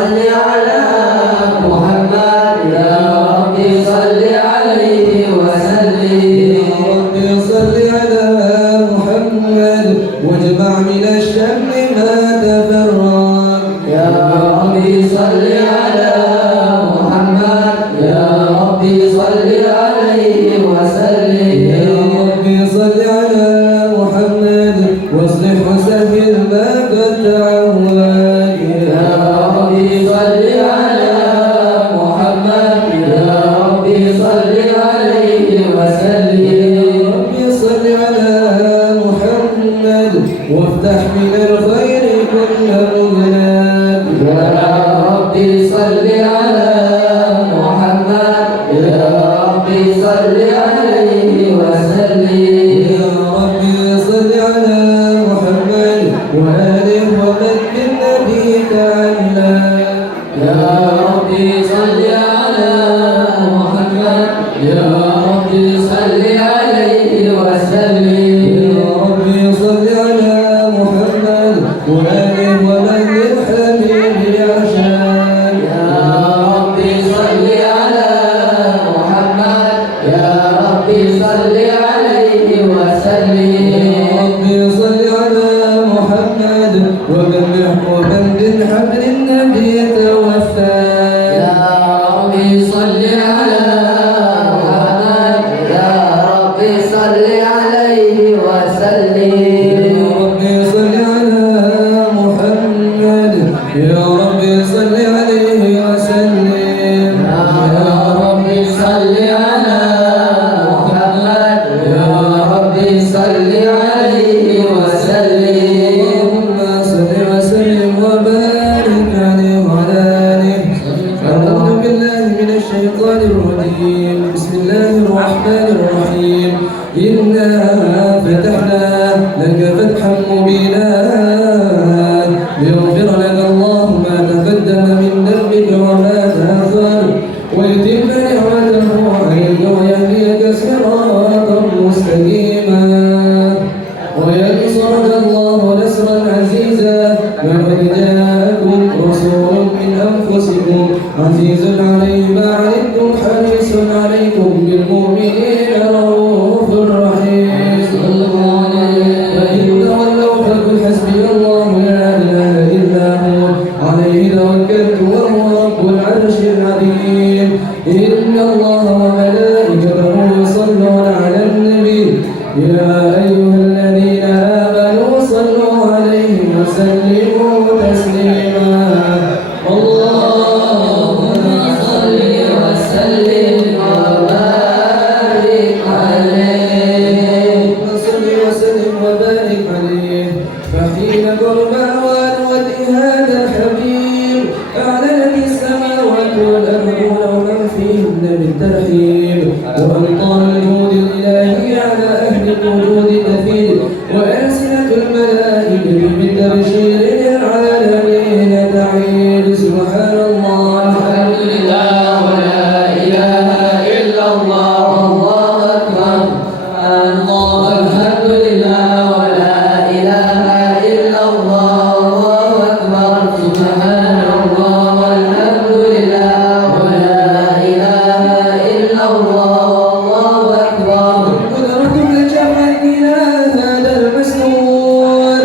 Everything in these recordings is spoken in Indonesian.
صل على محمد يا ربي صل عليه وسلم يا ربي صل على محمد واجمع من الشمل ما تفرق يا ربي صل على محمد يا ربي صل عليه وسلم يا ربي صل على محمد واصلح وسهل ما قد تعود يا ربي صل على محمد يا ربي صل عليه وسلم يا ربي صل على محمد وافتح من الخير كل مغلق يا ربي صل على محمد يا ربي صل عليه وسلم يا ربي صل على محمد وآله ومن بالنبي تعلق يا ربي صل على محمد يا ربي صل عليه وسلم يا ربي صل على محمد وآله ومن للحبيب يعشق يا ربي صل على محمد يا ربي صل عليه وسلم يا ربي صل على محمد ومن بالحبل النبي توفى يا ربي صل على محمد يا ربي صل عليه وسلم يا ربي صل على محمد يا ربي صل عليه وسلم يا ربي صل على محمد يا ربي صل عليه وسلم اللهم صل وسلم وبارك عليه وعلى آله أعوذ بالله من الشيطان الرجيم بسم الله الرحمن الرحيم إنا فتحنا لك فتحا مبينا ليغفر لك الله ما تقدم من ذنبك وما تأخر ويتم نعمته عليك ويهديك صراطا مستقيما وينصرك الله نصرا عزيزا لقد جاءكم رسول من انفسكم عزيز عليه ما عنتم حريص عليكم بالمؤمنين رؤوف رحيم فإن تولوا فقل حسبي الله لا إله إلا هو عليه توكلت وهو رب العرش العظيم إن الله وملائكته يصلون على النبي يا أيها الذين آمنوا صلوا عليه وسلموا تسليما اللهم صل وسلم وبارك عليه صل وسلم وبارك عليه فحين قربا وأنوت هذا الحبيب أعلنت السماوات والأرض ومن فيهن بالترحيب وأمطار الجود الإلهي على أهل الوجود تفيد وألسنة الملائكة بالتبشير للعالمين تعيد سبحان الله الحمد لله ولا إله إلا الله والله أكبر الله الحمد لله ولا إله إلا الله والله أكبر سبحان الله والحمد لله ولا إله إلا الله والله أكبر قدرتك جمعت إلى هذا المسنون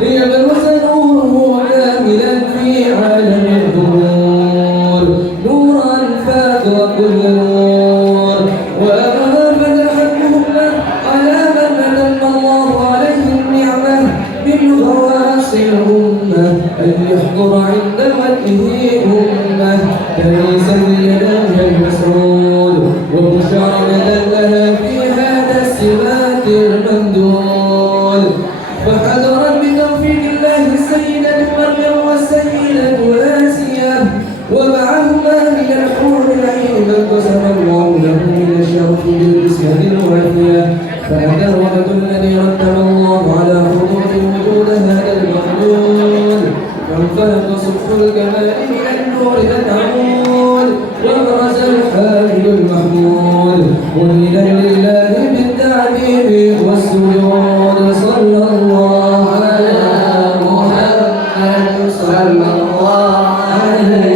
ليبرز نوره كاملا في عالم الظهور نورا فاق كل نور وأما فتحت الأمة على من أتم الله عليه النعمة من خواص الأمة أن يحضر عند وجهه أمة كنيسا لينام المسعود ومشاركة لها في هذا السمات الممدود فحضرت بتوفيق الله السيدة مريم والسيدة آسيا ومعهما من الحور العين من قسم الله له من الشرف بالقسمة الوافية فأدركت الذي رتب الله على خطوط وجود هذا المخلوق فانفلق صبح الكمال من النور العمود وبرز الحامل المحمود وإلى لله بالتعذيب والسجود صلى الله على محمد صلى الله عليه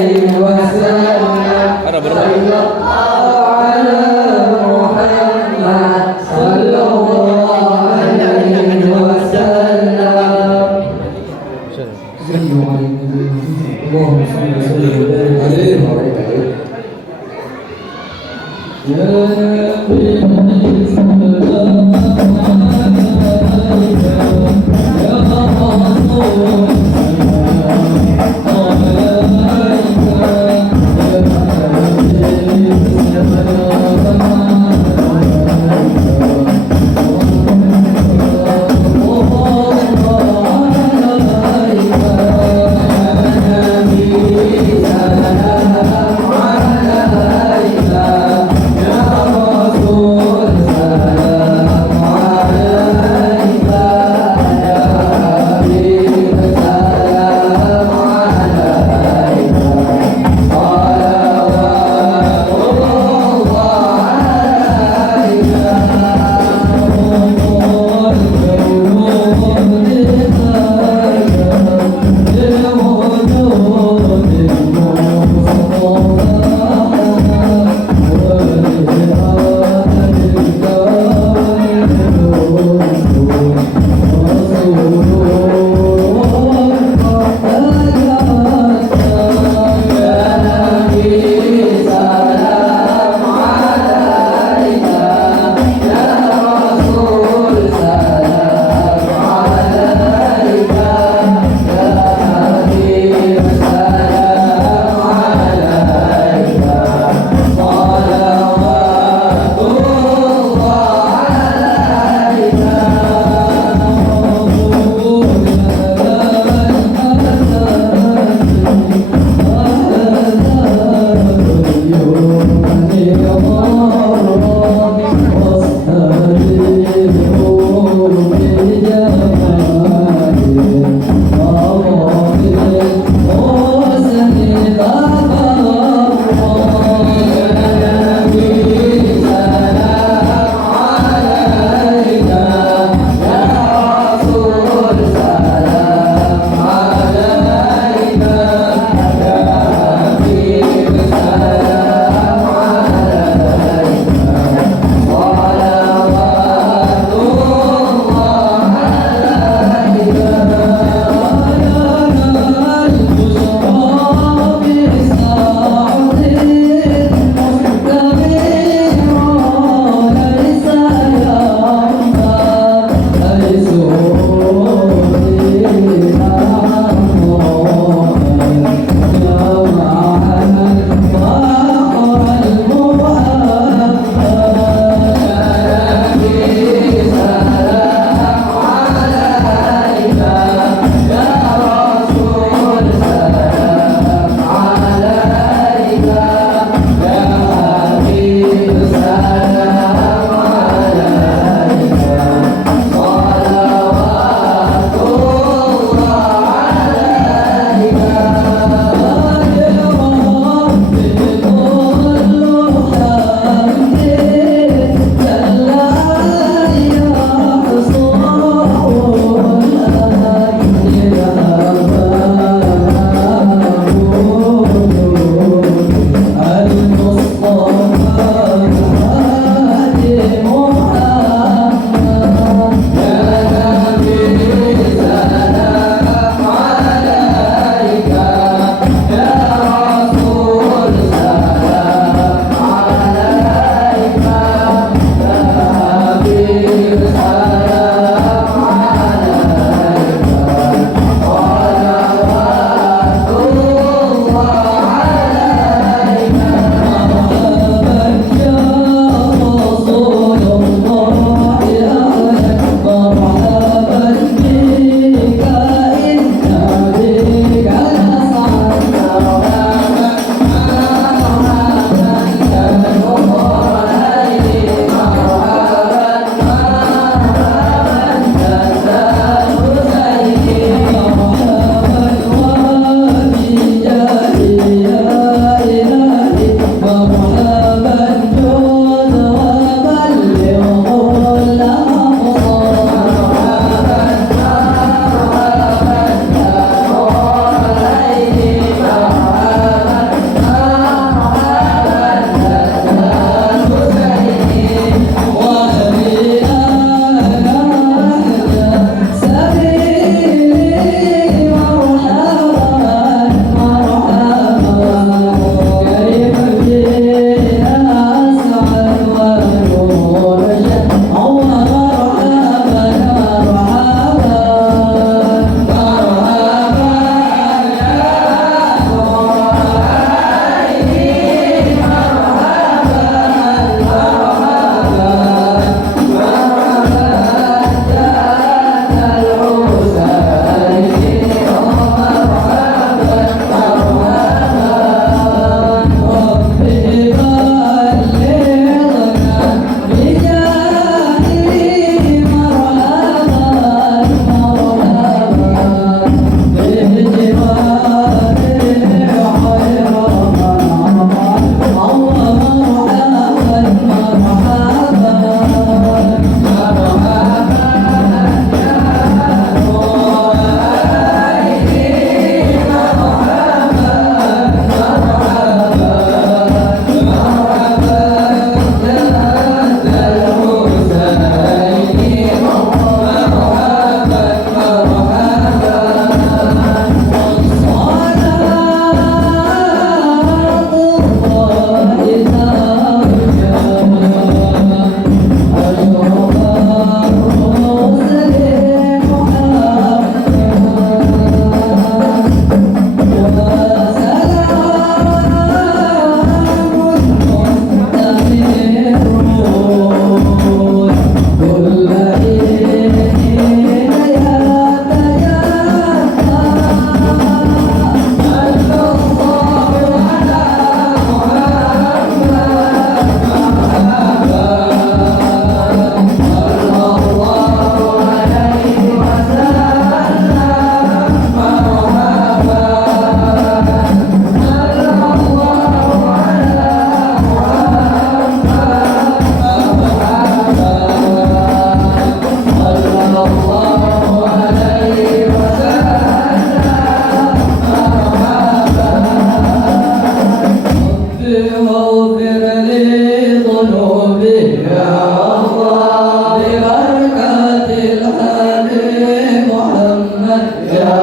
واغفر لي ذنوبي يا الله ببركة الحبيب محمد يا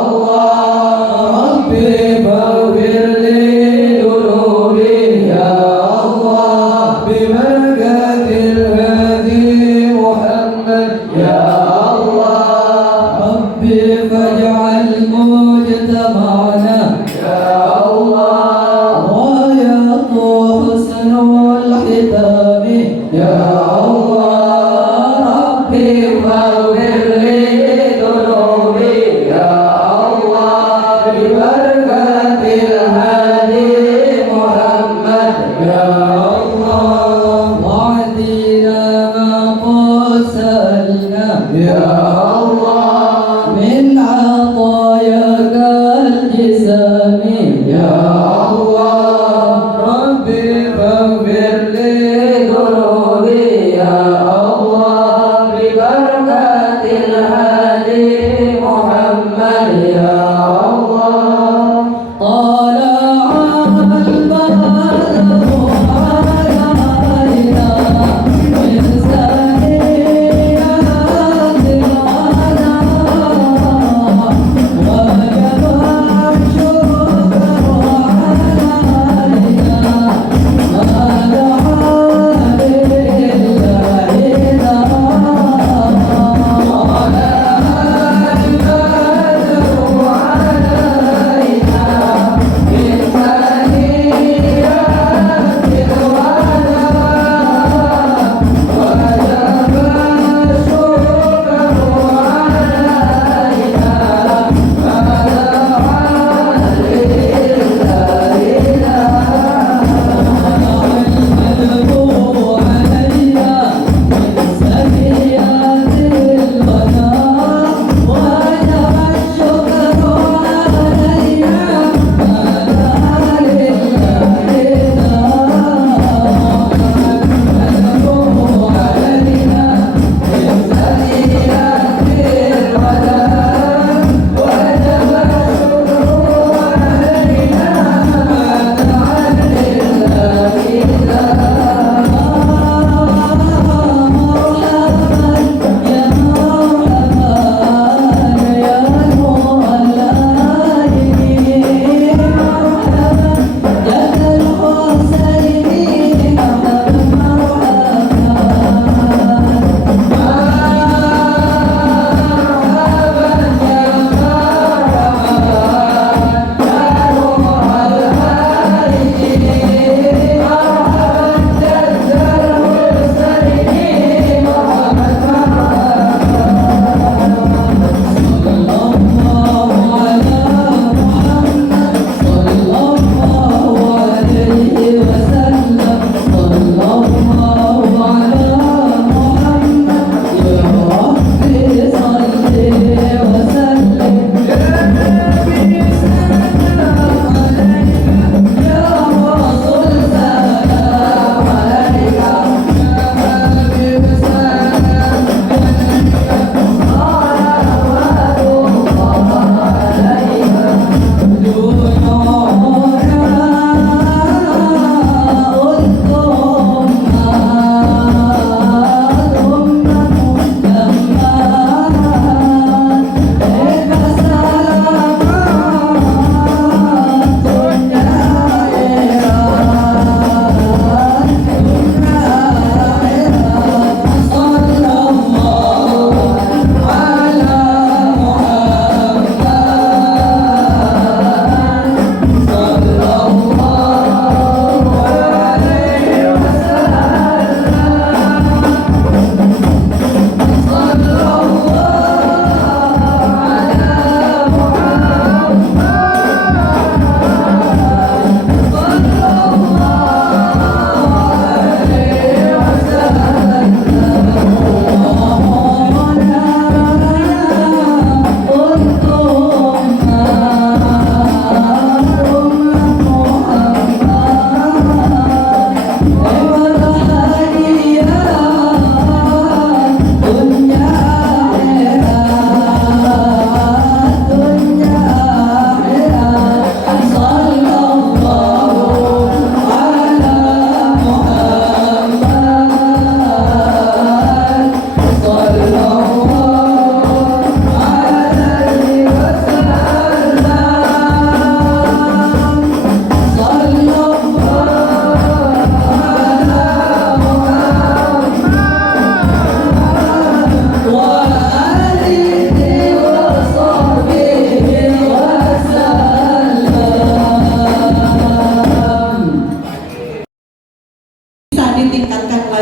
الله ربي فاغفر لي ذنوبي يا الله ببركة الهادي محمد يا الله ربي فاجعل مجتمعنا يا الله غاية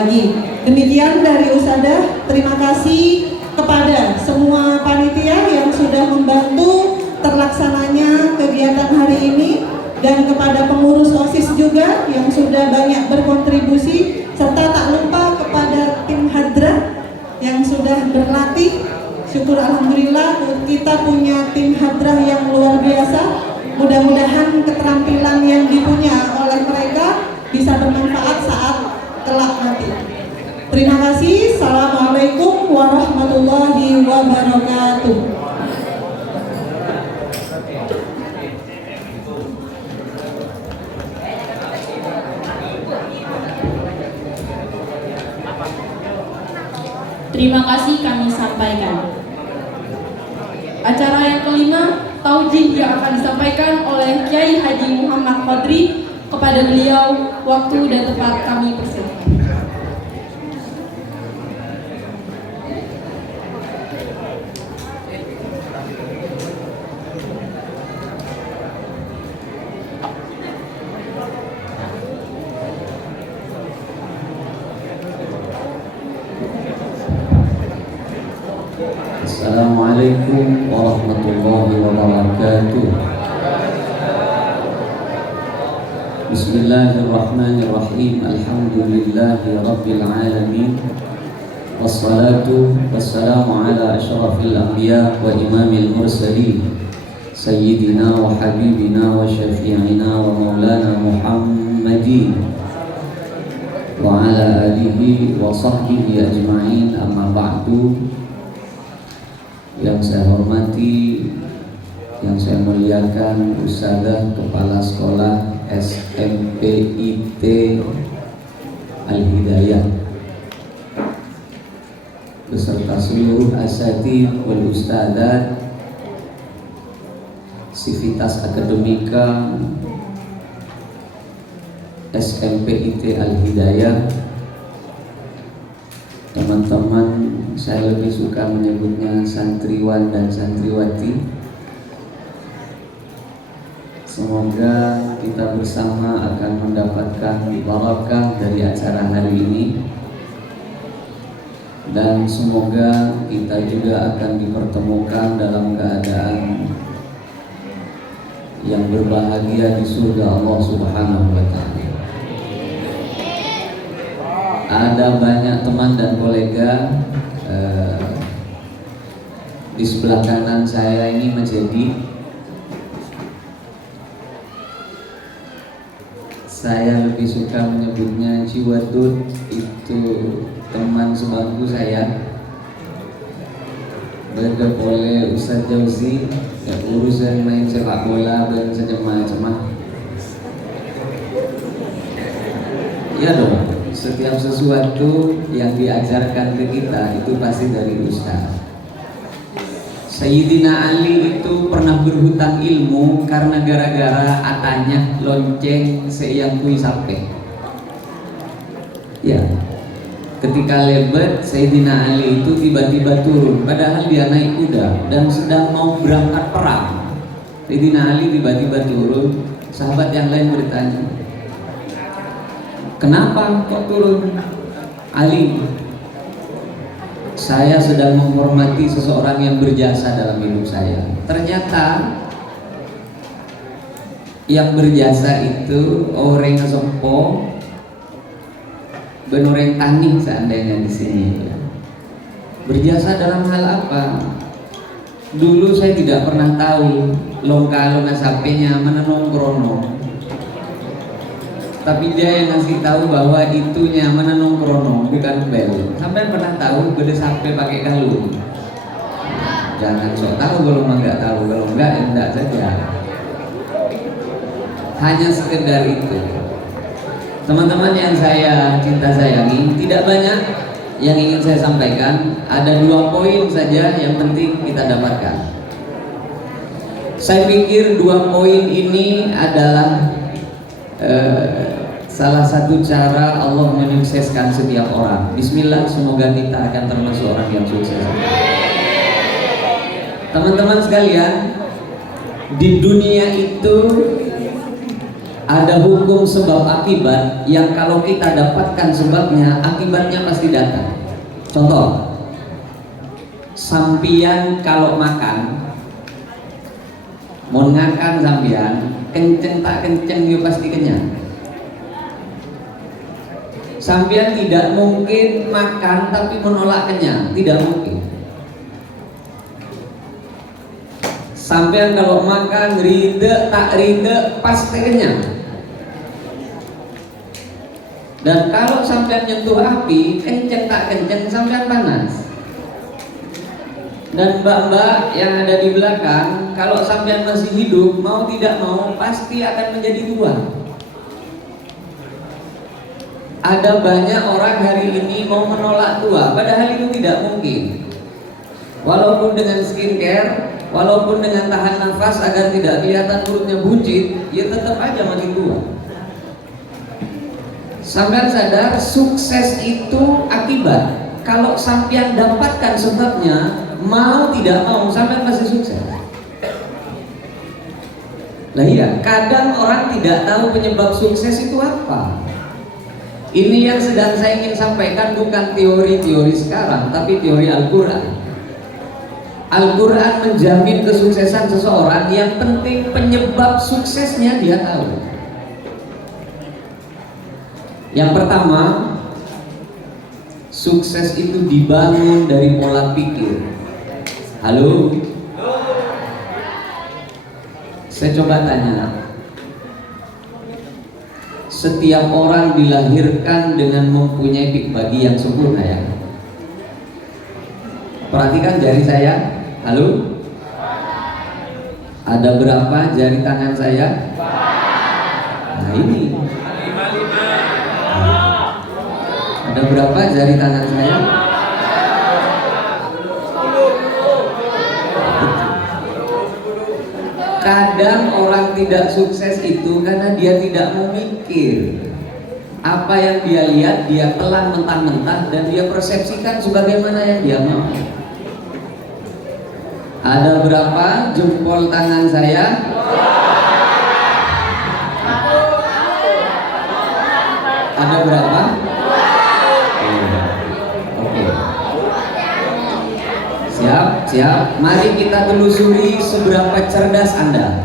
lagi. Demikian dari Ustadzah. Terima kasih kepada semua panitia yang sudah membantu terlaksananya kegiatan hari ini, dan kepada pengurus OSIS juga yang sudah banyak berkontribusi, serta tak lupa kepada tim hadrah yang sudah berlatih. Syukur alhamdulillah kita punya tim hadrah yang luar biasa. Mudah-mudahan keterampilan yang dipunya oleh mereka bisa bermanfaat saat kelak nanti. Terima kasih. Assalamualaikum warahmatullahi wabarakatuh. Terima kasih kami sampaikan. Acara yang kelima, taujih yang akan disampaikan oleh Kiai Haji Muhammad Qadri. Kepada beliau, waktu dan tempat kami persilakan. Assalamualaikum warahmatullahi wabarakatuh. Bismillahirrahmanirrahim. Alhamdulillahi rabbil alamin. Wassalatu wassalamu ala asyrafil anbiya wa imamil mursalin, sayyidina wa habibina wa syafi'ina wa maulana Muhammadin wa ala alihi wa sahbihi ajma'in. Amma ba'du. Yang saya hormati, yang saya muliakan Ustadzah Kepala Sekolah SMPIT Al-Hidayah beserta seluruh asatidz wal ustadzat, sivitas akademika SMPIT Al-Hidayah, teman-teman, saya lebih suka menyebutnya santriwan dan santriwati. Semoga kita bersama akan mendapatkan barakah dari acara hari ini, dan semoga kita juga akan dipertemukan dalam keadaan yang berbahagia di surga Allah Subhanahu wa Ta'ala. Ada banyak teman dan kolega di sebelah kanan saya ini menjadi, saya lebih suka menyebutnya Ciwadud, itu teman sebangku saya. Bergabung oleh Ustadz Jauzi, ya, urusan main sepak bola dan macam-macam. Ya dong, setiap sesuatu yang diajarkan ke kita itu pasti dari Ustaz. Sayyidina Ali itu pernah berhutang ilmu karena gara-gara atanya lonceng seyang kui sape. Ya, ketika lebat Sayyidina Ali itu tiba-tiba turun, padahal dia naik kuda dan sedang mau berangkat perang. Sayyidina Ali tiba-tiba turun. Sahabat yang lain bertanya, kenapa kok turun? Ali, saya sedang menghormati seseorang yang berjasa dalam hidup saya. Ternyata yang berjasa itu orang sempo benoreng tani seandainya di sini. Berjasa dalam hal apa? Dulu saya tidak pernah tahu longkalo nasapenya mana nongkrono. Tapi dia yang ngasih tahu bahwa itunya mana nongkrono bukan bel. Sampai pernah tahu gede sampai pakai kalung? Jangan sok tahu kalau nggak tahu, kalau enggak saja. Hanya sekedar itu. Teman-teman yang saya cinta sayangi, tidak banyak yang ingin saya sampaikan. Ada 2 poin saja yang penting kita dapatkan. Saya pikir 2 poin ini adalah salah satu cara Allah menyukseskan setiap orang. Bismillah, semoga kita akan termasuk orang yang sukses. Teman-teman sekalian, di dunia itu Ada hukum sebab akibat yang kalau kita dapatkan sebabnya, akibatnya pasti datang. Contoh, sampian kalau makan, mau ngakan sampian, kenceng tak kenceng yuk pasti kenyang. Sampian tidak mungkin makan tapi menolak kenyang, tidak mungkin. Sampian kalau makan ride tak ride pasti kenyang. Dan kalau sampean nyentuh api, kenceng tak kenceng, sampean panas. Dan mbak-mbak yang ada di belakang, kalau sampean masih hidup, mau tidak mau pasti akan menjadi tua. Ada banyak orang hari ini mau menolak tua, padahal itu tidak mungkin. Walaupun dengan skincare, walaupun dengan tahan nafas agar tidak kelihatan perutnya buncit, ya tetap aja makin tua. Sampean sadar sukses itu akibat. Kalau sampean dapatkan sebabnya, mau tidak mau sampean pasti sukses. Lah iya, kadang orang tidak tahu penyebab sukses itu apa. Ini yang sedang saya ingin sampaikan bukan teori-teori sekarang, tapi teori Al-Quran. Al-Quran menjamin kesuksesan seseorang, yang penting penyebab suksesnya dia tahu. Yang pertama, sukses itu dibangun dari pola pikir. Halo? Saya coba tanya. Setiap orang dilahirkan dengan mempunyai pik bagi yang sempurna ya. Perhatikan jari saya. Halo? Ada berapa jari tangan saya? Nah ini. Ada berapa jari tangan saya? Kadang orang tidak sukses itu karena dia tidak memikir. Apa yang dia lihat, dia telan mentah-mentah dan dia persepsikan sebagaimana yang dia mau. Ada berapa jempol tangan saya? Ada berapa? Oke. Siap. Mari kita telusuri seberapa cerdas Anda.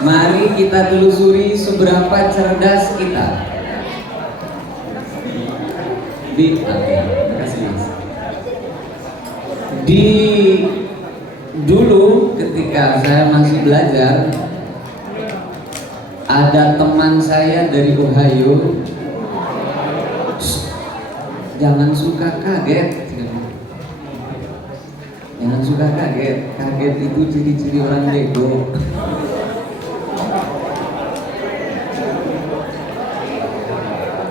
Mari kita telusuri seberapa cerdas kita. Dulu ketika saya masih belajar, ada teman saya dari Ohio. Jangan suka kaget. Jangan suka kaget. Kaget itu ciri-ciri orang bego.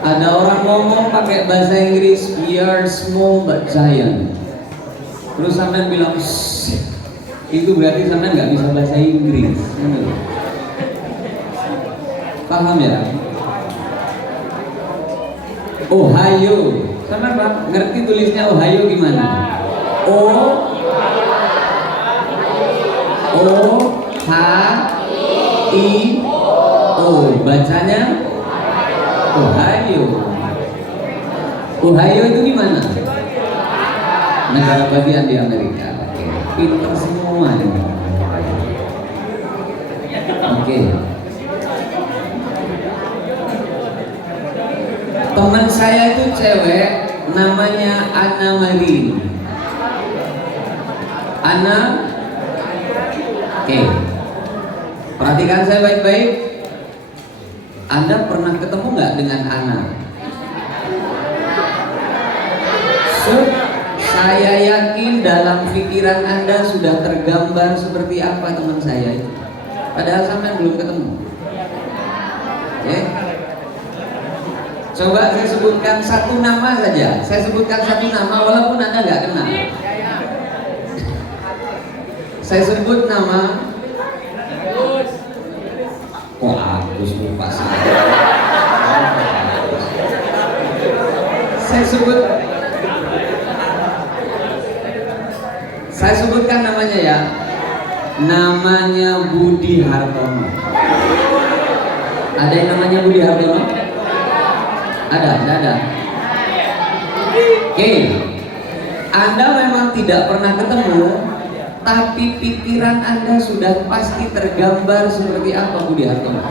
Ada orang ngomong pakai bahasa Inggris, we are small but giant. Terus sampean bilang, itu berarti sampean nggak bisa bahasa Inggris. Paham ya? Ohio, sampean ngerti tulisnya Ohio gimana? O-H-I-O, bacanya Ohio. Ohio itu di mana? Negara bagian di Amerika. Oke, pintar semua ini. Oke. Teman saya itu cewek, namanya Anna Marie. Anna, oke. Perhatikan saya baik-baik. Anda pernah ketemu nggak dengan Anna? Saya yakin dalam pikiran Anda sudah tergambar seperti apa teman saya itu. Padahal sampai belum ketemu. Oke. Coba saya sebutkan satu nama saja. Saya sebutkan satu nama walaupun Anda nggak kenal. Saya sebut nama. Kok Agus lupa sih? Saya sebutkan namanya ya. Namanya Budi Hartono. Ada yang namanya Budi Hartono? Ada, ada. Oke, Anda memang tidak pernah ketemu, tapi pikiran Anda sudah pasti tergambar seperti apa Budi Hartono.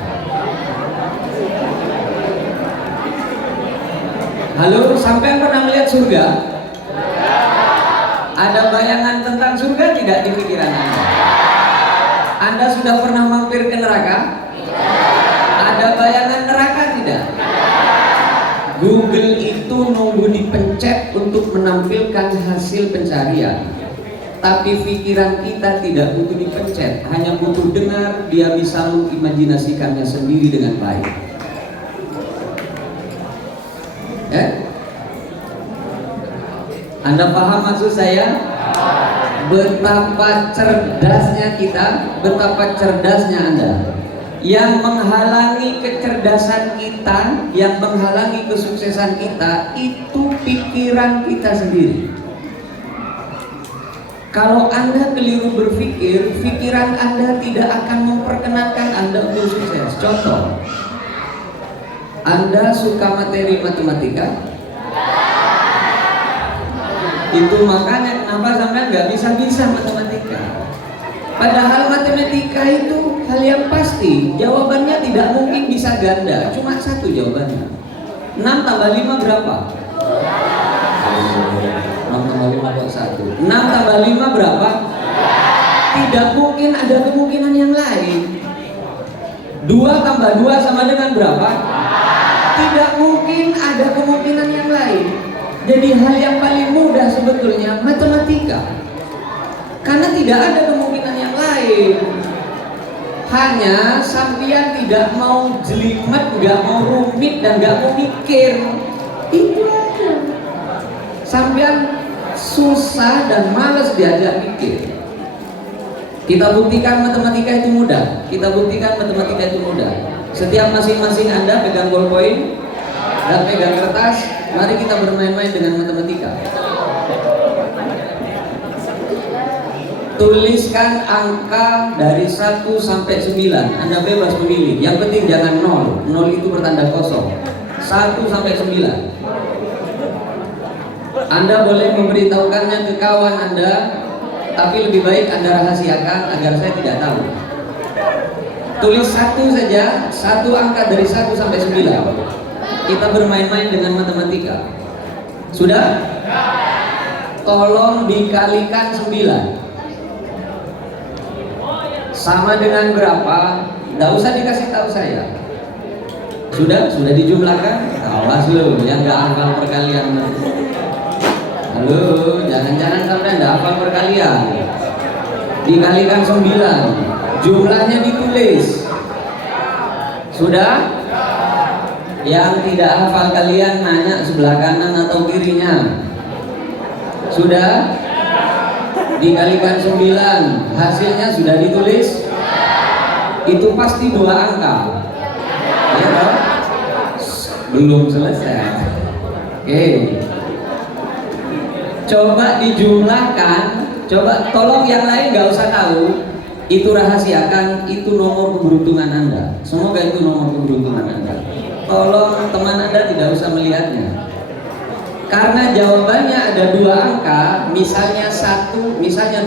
Halo, sampai pernah melihat surga? Ada bayangan tentang surga tidak di pikiran Anda? Anda sudah pernah mampir ke neraka? Ada bayangan neraka tidak? Google itu nunggu dipencet untuk menampilkan hasil pencarian. Tapi pikiran kita tidak butuh dipencet, hanya butuh dengar, dia bisa mengimajinasikannya sendiri dengan baik. Anda paham maksud saya? Betapa cerdasnya kita, betapa cerdasnya Anda. Yang menghalangi kecerdasan kita, yang menghalangi kesuksesan kita, itu pikiran kita sendiri. Kalau Anda keliru berpikir, pikiran Anda tidak akan memperkenankan Anda untuk sukses. Contoh, Anda suka materi matematika? Itu makanya kenapa sampai nggak bisa matematika. Padahal matematika itu hal yang pasti, jawabannya tidak mungkin bisa ganda, cuma satu jawabannya. 6 tambah 5 berapa? 6 tambah 5 kok 1. 6 tambah 5 berapa? Tidak mungkin ada kemungkinan yang lain. 2 tambah 2 sama dengan berapa? Tidak mungkin ada kemungkinan yang lain. Jadi hal yang paling mudah sebetulnya matematika. Karena tidak ada kemungkinan yang lain. Hanya sampean tidak mau jelimet, nggak mau rumit dan nggak mau mikir. Itu aja. Sampean susah dan malas diajak mikir. Kita buktikan matematika itu mudah. Kita buktikan matematika itu mudah. Setiap masing-masing Anda pegang ballpoint dan pegang kertas, mari kita bermain-main dengan matematika. Tuliskan angka dari 1 sampai 9. Anda bebas memilih. Yang penting jangan 0. 0 itu bertanda kosong. 1 sampai 9. Anda boleh memberitahukannya ke kawan Anda, tapi lebih baik Anda rahasiakan agar saya tidak tahu. Tulis 1 saja, 1 angka dari 1 sampai 9. Kita bermain-main dengan matematika. Sudah? Tolong dikalikan 9. Sama dengan berapa? Nggak usah dikasih tahu saya. Sudah dijumlahkan? Awas lu, yang nggak hafal perkalian. Halo, jangan-jangan sampai nggak hafal perkalian. Dikalikan 9, jumlahnya ditulis. Sudah? Yang tidak hafal kalian nanya sebelah kanan atau kirinya. Sudah? Dikalikan 9, hasilnya sudah ditulis. Itu pasti 2 angka. Ya toh? Belum selesai. Oke. Coba dijumlahkan. Coba tolong yang lain nggak usah tahu. Itu rahasiakan. Itu nomor keberuntungan Anda. Semoga itu nomor keberuntungan Anda. Tolong teman Anda tidak usah melihatnya. Karena jawabannya ada 2 angka, misalnya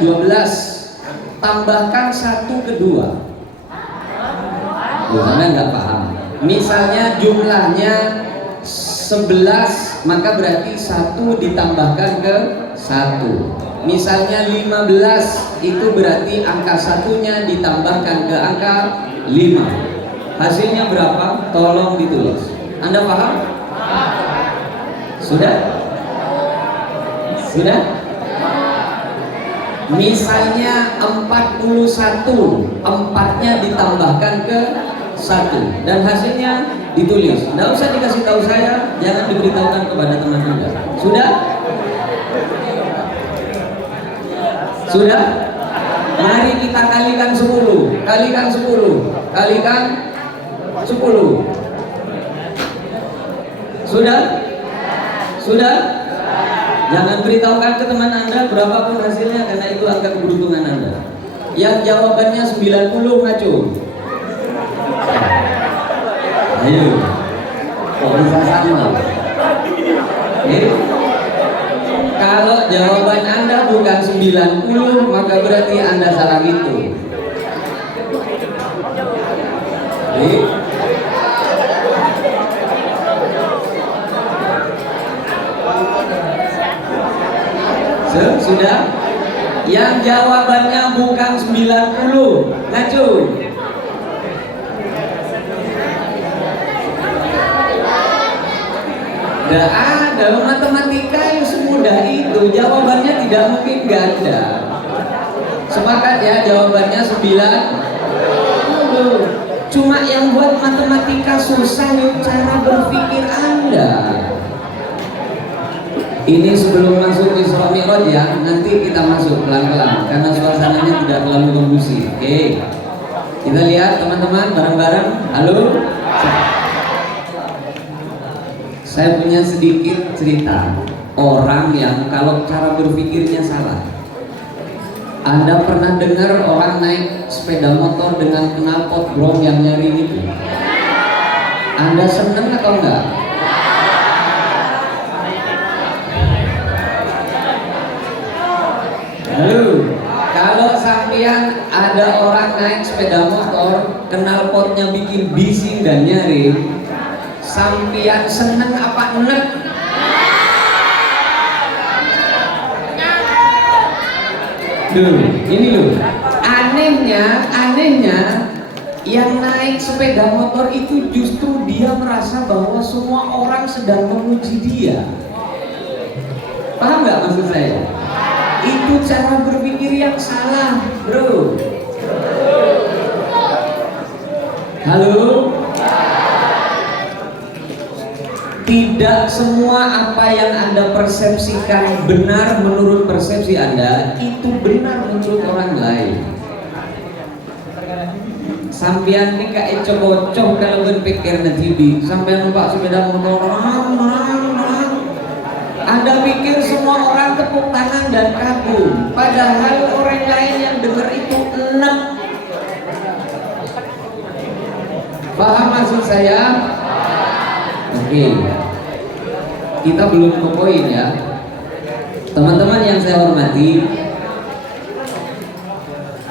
12, tambahkan 1 ke 2. Anda nggak paham. Misalnya jumlahnya 11, maka berarti 1 ditambahkan ke 1. Misalnya 15, itu berarti angka 1-nya ditambahkan ke angka 5. Hasilnya berapa? Tolong ditulis. Anda paham? Sudah? Misalnya 41, 4-nya ditambahkan ke 1 dan hasilnya ditulis. Tidak usah dikasih tahu saya, jangan diberitahukan kepada teman Anda. Sudah? Mari kita kalikan 10. Kalikan 10. Kalikan 10. Sudah? Jangan beritahukan ke teman Anda berapapun hasilnya, karena itu angka keberuntungan Anda. Yang jawabannya 90 ngaco. Ayo. Kok bisa sama? Kalau jawaban Anda bukan 90, maka berarti Anda salah gitu. Sudah? Yang jawabannya bukan 90. Ngacu. Tidak ada, matematika yang semudah itu. Jawabannya tidak mungkin ganda. Sepakat ya, jawabannya 90. Cuma yang buat matematika susah yuk cara berpikir Anda. Ini sebelum masuk Isra Mi'raj ya, nanti kita masuk pelan-pelan karena suasananya tidak terlalu kondusif. Oke. Kita lihat teman-teman bareng-bareng. Halo. Saya punya sedikit cerita orang yang kalau cara berpikirnya salah. Anda pernah dengar orang naik sepeda motor dengan knalpot brom yang nyaring itu? Anda senang atau enggak? Halo, kalau sampean ada orang naik sepeda motor, knalpotnya bikin bising dan nyaring, sampean seneng apa enek? Duh, ini loh. Anehnya yang naik sepeda motor itu justru dia merasa bahwa semua orang sedang memuji dia. Paham nggak maksud saya? Itu cara berpikir yang salah, bro. Halo? Tidak semua apa yang Anda persepsikan benar menurut persepsi Anda, itu benar menurut orang lain. Sampean ini kayak cocok kalau berpikir nanti sampean numpak sepeda motor, Anda pikir semua orang tepuk tangan dan kagum, padahal orang lain yang dengar itu enak. Paham maksud saya? Oke. Kita belum ke poin ya. Teman-teman yang saya hormati,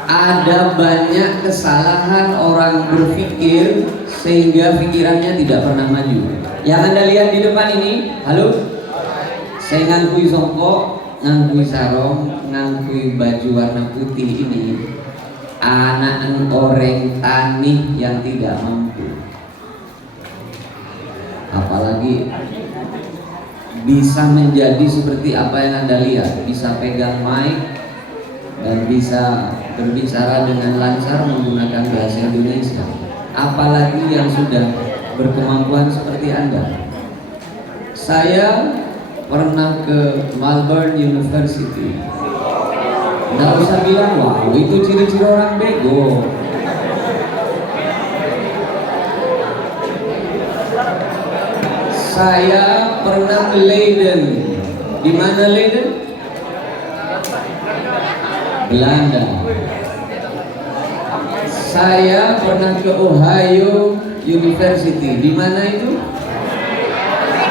ada banyak kesalahan orang berpikir sehingga pikirannya tidak pernah maju. Yang Anda lihat di depan ini, halo? Saya ngangkui songkok, ngangkui sarung, ngangkui baju warna putih ini anak orang tani yang tidak mampu. Apalagi bisa menjadi seperti apa yang Anda lihat, bisa pegang mic dan bisa berbicara dengan lancar menggunakan bahasa Indonesia. Apalagi yang sudah berkemampuan seperti Anda. Saya pernah ke Melbourne University. Nggak usah bilang, wow itu ciri-ciri orang bego. Saya pernah ke Leiden. Di mana Leiden? Belanda. Saya pernah ke Ohio University. Di mana itu?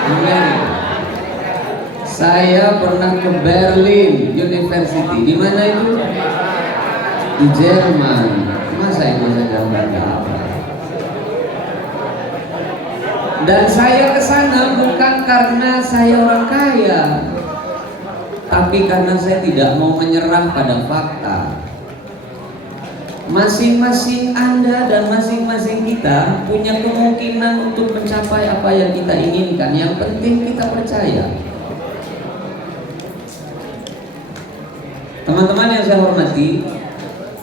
Amerika. Saya pernah ke Berlin University. Di mana itu? Di Jerman. Masa itu saja nggak apa. Dan saya ke sana bukan karena saya orang kaya, tapi karena saya tidak mau menyerah pada fakta. Masing-masing Anda dan masing-masing kita punya kemungkinan untuk mencapai apa yang kita inginkan. Yang penting kita percaya. Teman-teman yang saya hormati,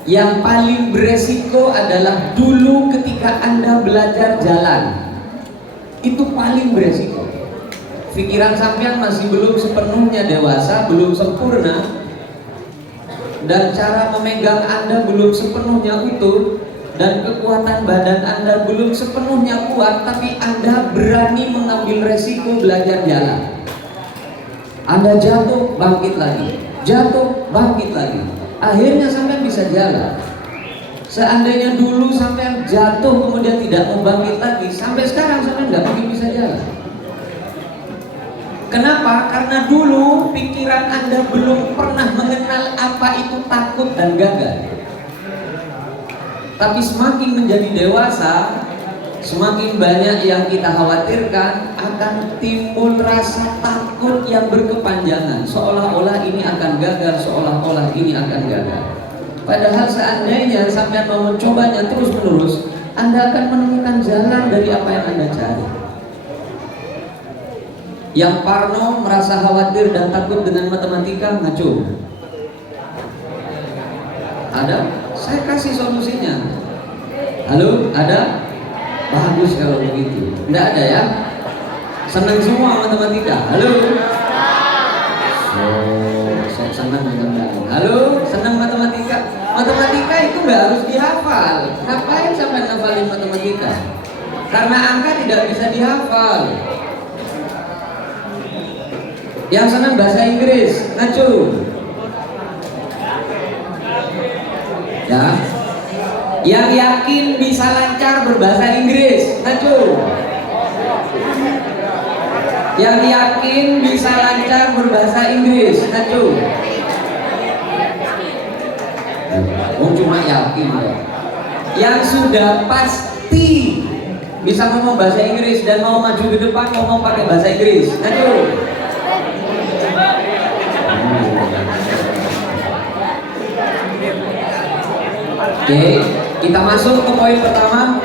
yang paling beresiko adalah dulu ketika Anda belajar jalan. Itu paling beresiko. Pikiran sampean masih belum sepenuhnya dewasa, belum sempurna, dan cara memegang Anda belum sepenuhnya utuh, dan kekuatan badan Anda belum sepenuhnya kuat, tapi Anda berani mengambil resiko belajar jalan. Anda jatuh, bangkit lagi, jatuh, bangkit lagi. Akhirnya sampean bisa jalan. Seandainya dulu sampai jatuh kemudian tidak mau bangkit lagi, sampai sekarang sampai nggak mungkin bisa jalan. Kenapa? Karena dulu pikiran Anda belum pernah mengenal apa itu takut dan gagal. Tapi semakin menjadi dewasa, semakin banyak yang kita khawatirkan, akan timbul rasa takut yang berkepanjangan, seolah-olah ini akan gagal, seolah-olah ini akan gagal. Padahal seandainya sampai mau mencobanya terus-menerus, Anda akan menemukan jalan dari apa yang Anda cari. Yang parno, merasa khawatir dan takut dengan matematika, ngaco. Ada? Saya kasih solusinya. Halo? Ada? Bagus kalau begitu. Tidak ada ya? Senang semua matematika? Halo? Saya senang matematika. Halo? Senang matematika? Matematika itu nggak harus dihafal. Ngapain sampai ngafalin matematika? Karena angka tidak bisa dihafal. Yang senang bahasa Inggris, ngaco. Ya. Yang yakin bisa lancar berbahasa Inggris, ngaco. Yang yakin bisa lancar berbahasa Inggris, ngaco. Oh, cuma yakin ya. Yang sudah pasti bisa ngomong bahasa Inggris dan mau maju ke depan ngomong pakai bahasa Inggris, ngaco. Oke, kita masuk ke poin pertama.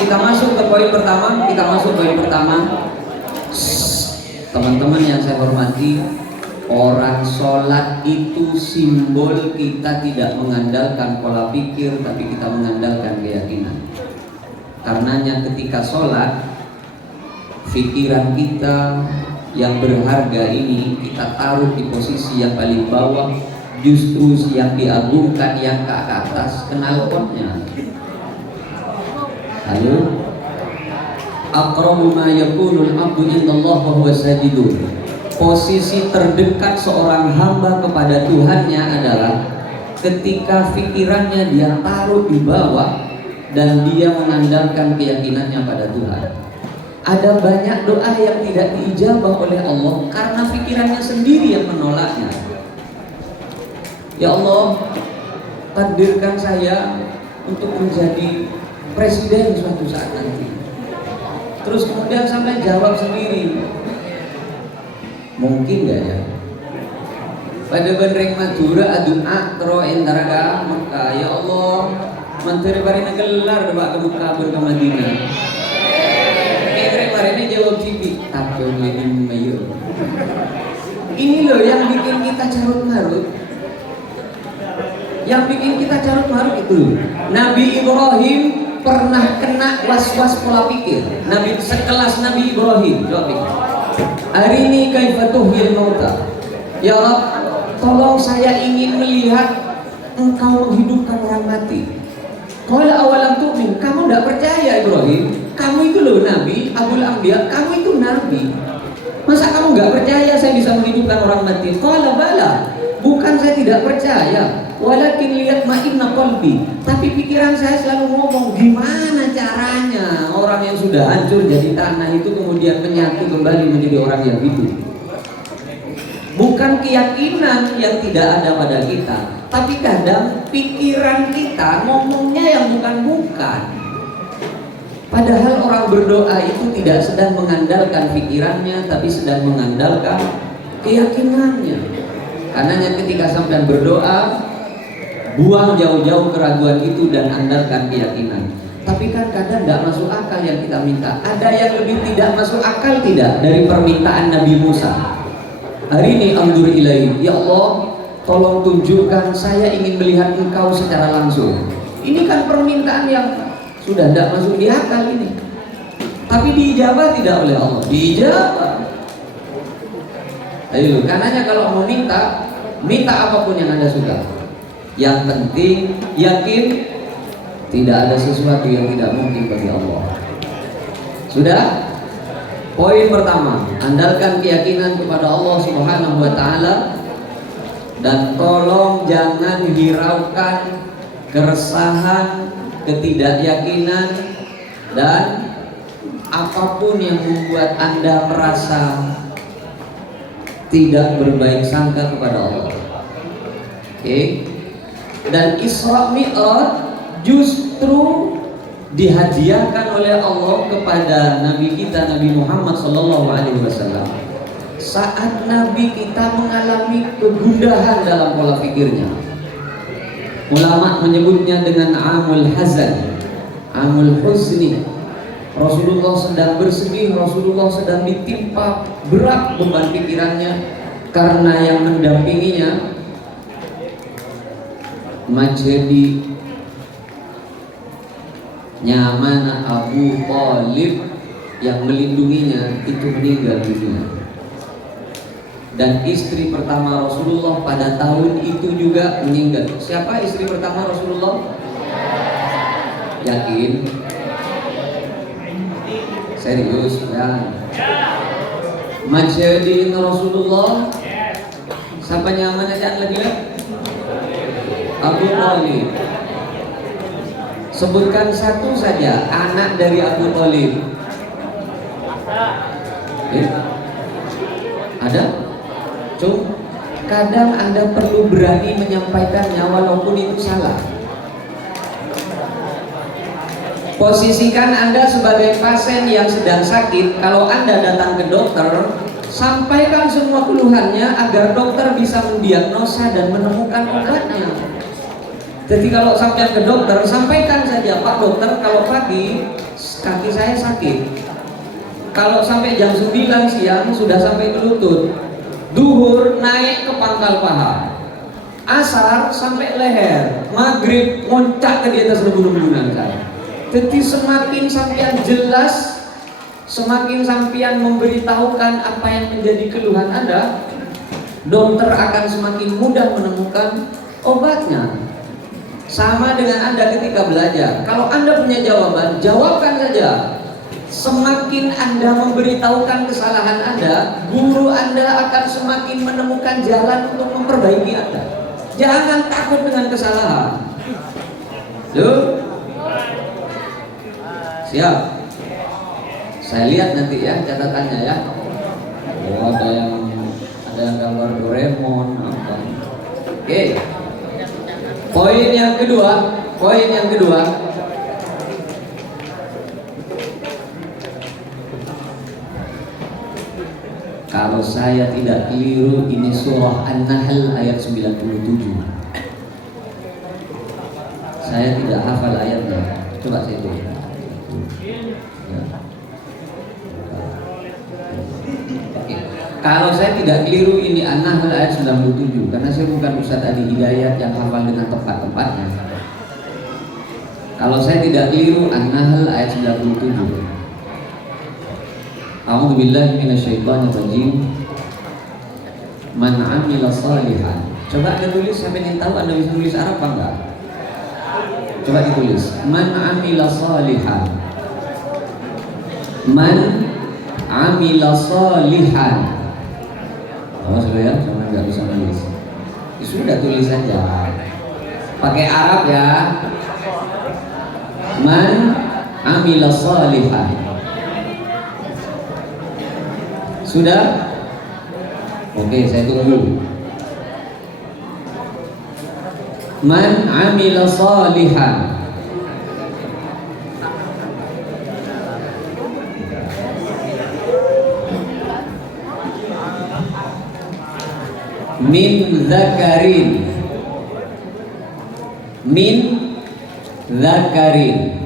Teman-teman yang saya hormati, orang sholat itu simbol kita tidak mengandalkan pola pikir, tapi kita mengandalkan keyakinan. Karenanya ketika sholat, pikiran kita yang berharga ini kita taruh di posisi yang paling bawah. Justru yang diagungkan yang ke atas, kenal potnya. Halo? Aqrabu ma yakunul abdu indallah wa huwa sajidun. Posisi terdekat seorang hamba kepada Tuhannya adalah ketika pikirannya dia taruh di bawah dan dia mengandalkan keyakinannya pada Tuhan. Ada banyak doa yang tidak diijabah oleh Allah karena pikirannya sendiri yang menolaknya. Ya Allah, takdirkan saya untuk menjadi presiden suatu saat nanti. Terus kemudian sampai jawab sendiri, mungkin gak ya? Pada bandreng Madura aduna tero entaraga Mekah. Ya Allah, menteri barina gelar dewa ke Mekah ke Madinah. Kira barina jawab cipi, tapi ngedin mayu. Ini loh yang bikin kita carut marut. Yang bikin kita carut marut itu Nabi Ibrahim pernah kena was-was pola pikir. Nabi sekelas Nabi Ibrahim, coba pikir. Arini kaifa tuhyil mauta. Ya Allah, tolong saya ingin melihat engkau menghidupkan orang mati. Qala awalam tu'min, kamu tidak percaya Ibrahim? Kamu itu loh Nabi, Abul Anbiya, kamu itu Nabi. Masa kamu nggak percaya saya bisa menghidupkan orang mati? Qala bala, bukan saya tidak percaya. Walakin lihat ma'inna qalbi, tapi pikiran saya selalu ngomong gimana caranya orang yang sudah hancur jadi tanah itu kemudian menyatu kembali menjadi orang yang hidup. Bukan keyakinan yang tidak ada pada kita, tapi kadang pikiran kita ngomongnya yang bukan-bukan. Padahal orang berdoa itu tidak sedang mengandalkan pikirannya, tapi sedang mengandalkan keyakinannya. Karenanya ketika sampai berdoa, buang jauh-jauh keraguan itu dan andalkan keyakinan. Tapi kan kadang tidak masuk akal yang kita minta. Ada yang lebih tidak masuk akal tidak dari permintaan Nabi Musa. Hari ini andur ilahi, ya Allah, tolong tunjukkan saya ingin melihat engkau secara langsung. Ini kan permintaan yang sudah tidak masuk di akal ini. Tapi diijabah tidak oleh Allah? Diijabah. Ayo, karenanya kalau mau minta apapun yang Anda suka. Yang penting yakin tidak ada sesuatu yang tidak mungkin bagi Allah. Sudah? Poin pertama, andalkan keyakinan kepada Allah Subhanahu wa taala dan tolong jangan hiraukan keresahan, ketidakyakinan, dan apapun yang membuat Anda merasa tidak berbaik sangka kepada Allah. Oke. Dan Isra Mi'raj justru dihadiahkan oleh Allah kepada Nabi kita Nabi Muhammad SAW saat Nabi kita mengalami kegundahan dalam pola pikirnya. Ulama menyebutnya dengan amul hazan, amul huzni. Rasulullah sedang bersedih, Rasulullah sedang ditimpa berat beban pikirannya karena yang mendampinginya Majdi nyamana Abu Thalib yang melindunginya itu meninggal dunia. Dan istri pertama Rasulullah pada tahun itu juga meninggal. Siapa istri pertama Rasulullah? Yakin? Serius ya? Majdi Rasulullah. Siapa nyamana jangan lagi ya? Abu Thalib. Sebutkan satu saja anak dari Abu Thalib. Ada? Cuma kadang Anda perlu berani menyampaikannya walaupun itu salah. Posisikan Anda sebagai pasien yang sedang sakit. Kalau Anda datang ke dokter, sampaikan semua keluhannya agar dokter bisa mendiagnosa dan menemukan obatnya. Jadi kalau sampai ke dokter, sampaikan saja, Pak dokter, kalau pagi kaki saya sakit. Kalau sampai jam 9 siang sudah sampai ke lutut. Duhur naik ke pangkal paha. Asar sampai leher. Maghrib ngoncak ke di atas lembu-lembunan saya. Jadi semakin sampean jelas, semakin sampean memberitahukan apa yang menjadi keluhan Anda, dokter akan semakin mudah menemukan obatnya. Sama dengan Anda ketika belajar. Kalau Anda punya jawaban, jawabkan saja. Semakin Anda memberitahukan kesalahan Anda, guru Anda akan semakin menemukan jalan untuk memperbaiki Anda. Jangan takut dengan kesalahan. Tuh. Siap. Saya lihat nanti ya catatannya ya. Oh, ada yang gambar Doraemon. Oke. Poin yang kedua, kalau saya tidak keliru ini surah An-Nahl ayat 97. Saya tidak hafal ayatnya. Coba saya tulis. Ya. Kalau saya tidak keliru ini An-Nahl ayat 97, karena saya bukan Ustaz Adi Hidayat yang hafal dengan tempat-tempatnya. Kalau saya tidak keliru An-Nahl ayat 97. A'udzubillahi minasyaitonirrajim. Man 'amila shalihan. Coba Anda tulis, siapa yang tahu Anda bisa tulis Arab apa enggak? Coba ditulis. Man 'amila shalihan. Man 'amila shalihan. Oh sudah ya, cuma nggak bisa nulis. Ya, sudah tulis saja. Pakai Arab ya. Man amila shalihan. Sudah? Oke, saya tunggu. Man amila shalihan. Min zakarin. Min zakarin.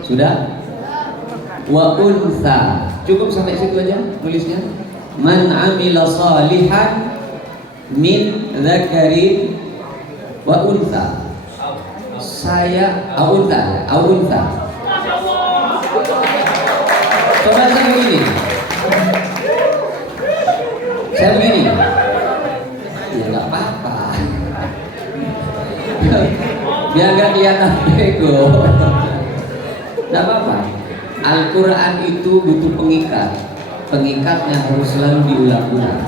Sudah? Wa unsa. Cukup sampai situ aja tulisnya. Man amila salihan min zakarin wa unsa. Saya unsa. Coba saya begini. Ya nggak apa-apa. Biar nggak kelihatan bego. Nggak apa-apa. Al-Quran itu butuh pengikat. Pengikatnya harus selalu diulang-ulang.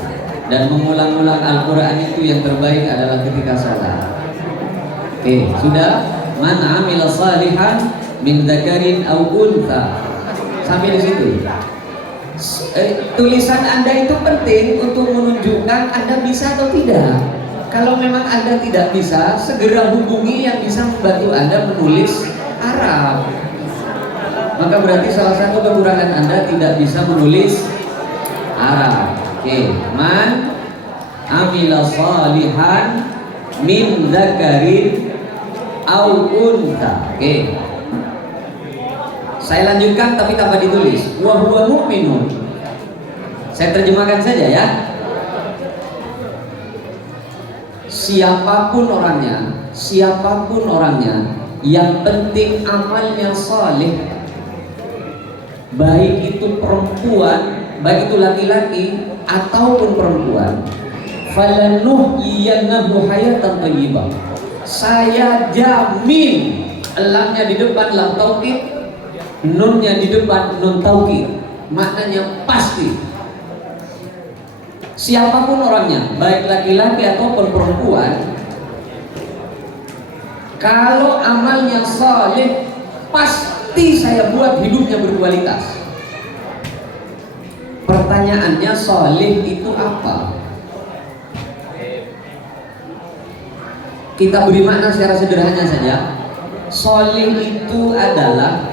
dan mengulang-ulang Al-Quran itu yang terbaik adalah ketika sholat. Oke, sudah. Man amila salihan min dzakarin aw untha. Sampai di situ. Tulisan Anda itu penting untuk menunjukkan Anda bisa atau tidak. Kalau memang Anda tidak bisa, segera hubungi yang bisa membantu Anda menulis Arab. Maka berarti salah satu kekurangan Anda tidak bisa menulis Arab. Oke, man amila salihan min dzakarin aw untha. Oke. Saya lanjutkan tapi tanpa ditulis. Wa huwa mu'minun. Saya terjemahkan saja ya. Siapapun orangnya, yang penting amalnya saleh. Baik itu perempuan, baik itu laki-laki ataupun perempuan. Falanuhyiyannahu hayatan thayyibah. Saya jamin, lamnya di depan lam taukid, nunnya di depan nun taukid, maknanya pasti. Siapapun orangnya, baik laki-laki ataupun perempuan, kalau amalnya saleh, pasti saya buat hidupnya berkualitas. Pertanyaannya, saleh itu apa? Kita beri makna secara sederhana saja. Saleh itu adalah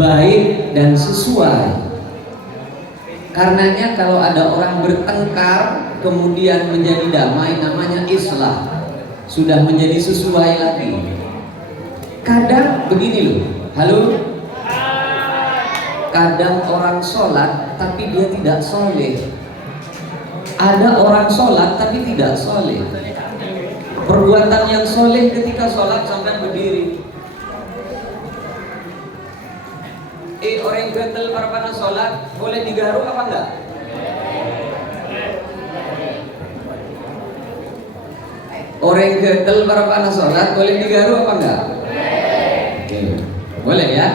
baik dan sesuai. Karenanya kalau ada orang bertengkar kemudian menjadi damai, namanya islah. Sudah menjadi sesuai lagi. Kadang begini loh, halo. Kadang orang sholat tapi dia tidak soleh. Ada orang sholat tapi tidak soleh. Perbuatan yang soleh ketika sholat sampai berdiri. Orang gatel para sholat boleh digaruk apa enggak? Orang gatel para sholat boleh digaruk apa enggak? Oke, boleh ya.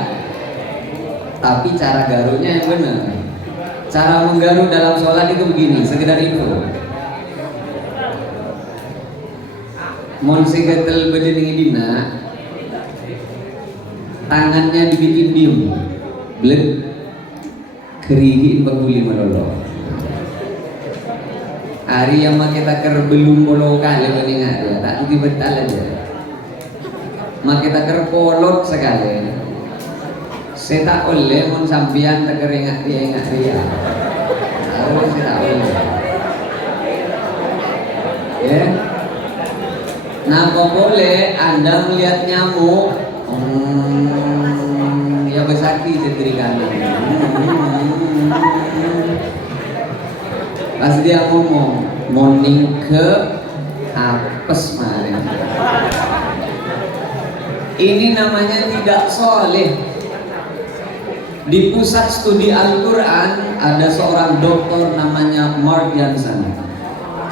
Tapi cara garuknya yang benar. Cara menggaruk dalam sholat itu begini, sekedar info. Mon segatel berdiri dina, tangannya dibikin diem. Blek kerigi baguli melolo. Hari yang kita ker belum bolo kali mendengar ya, tak itu betal aja. Mak kita ker polot sekali. Saya tak oleh mon sampian tak keringat dia. Harus saya tak oleh. Ya. Nah, kok boleh Anda melihat nyamuk? Ya besaki setri kanan. Pas dia ngomong morning ke apes malah. Ini namanya tidak soleh. Di pusat studi Al-Quran ada seorang dokter namanya Mark Jansen.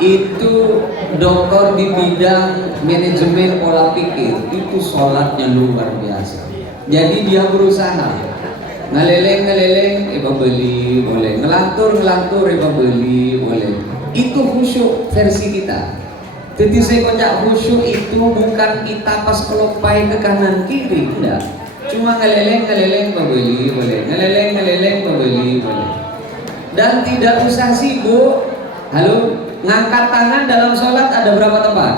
Itu dokter di bidang manajemen pola pikir. Itu sholatnya luar biasa. Jadi dia berusaha ngeleleng beli boleh, ngelantur beli boleh. Itu khusyuk versi kita. Jadi saya kocak khusyuk itu bukan kita pas kelopai ke kanan kiri, enggak. Cuma ngeleleng beli boleh, ngeleleng beli boleh. Dan tidak usah sibuk. Halo, ngangkat tangan dalam sholat ada berapa tempat?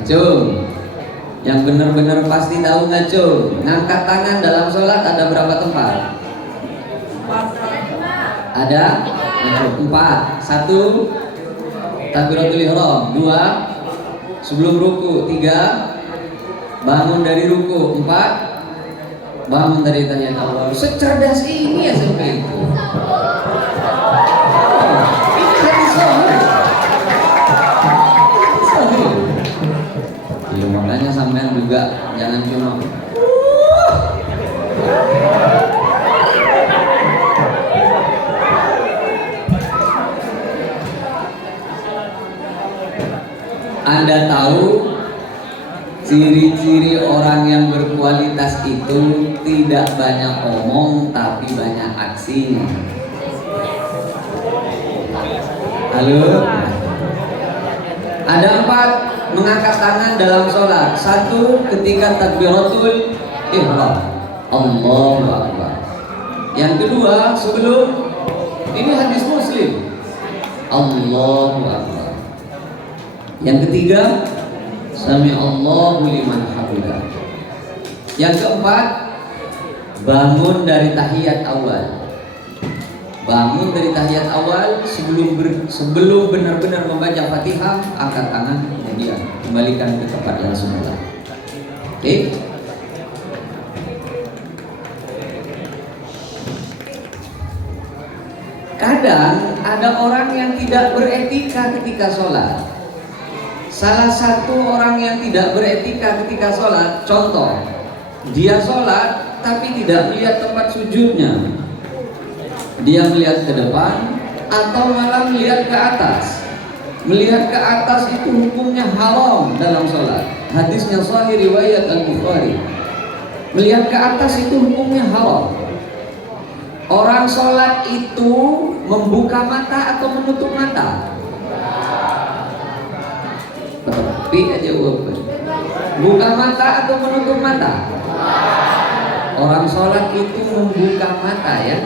Acung. Yang benar-benar pasti tahu nggak Cung? Ngangkat tangan dalam sholat ada berapa tempat? Ada 4. 1 takbiratul ihram, 2 sebelum ruku, 3 bangun dari ruku, 4 bangun dari tahiyat awal. Secerdas ini ya sampai itu. Ini hadis sahih. Ya, makanya sampean juga jangan cuma Anda tahu Ciri-ciri orang yang berkualitas itu tidak banyak omong tapi banyak aksinya. Halo? Ada 4 mengangkat tangan dalam sholat. 1 ketika takbiratul ihram, Allahu Akbar. Yang kedua sebelum, ini hadis Muslim, Allahu Akbar. Yang ketiga, Sami Allahu liman hamidah. Yang keempat, bangun dari tahiyat awal. Bangun dari tahiyat awal sebelum benar-benar membaca Fatihah, angkat tangan, kemudian kembalikan ke tempat yang semula. Oke? Kadang ada orang yang tidak beretika ketika sholat. Salah satu orang yang tidak beretika ketika sholat, contoh, dia sholat tapi tidak melihat tempat sujudnya. Dia melihat ke depan atau malah melihat ke atas. Melihat ke atas itu hukumnya haram dalam sholat. Hadisnya sahih riwayat Al-Bukhari. Melihat ke atas itu hukumnya haram. Orang sholat itu membuka mata atau menutup mata? Tapi aja buka mata atau menutup mata? Orang sholat itu membuka mata ya.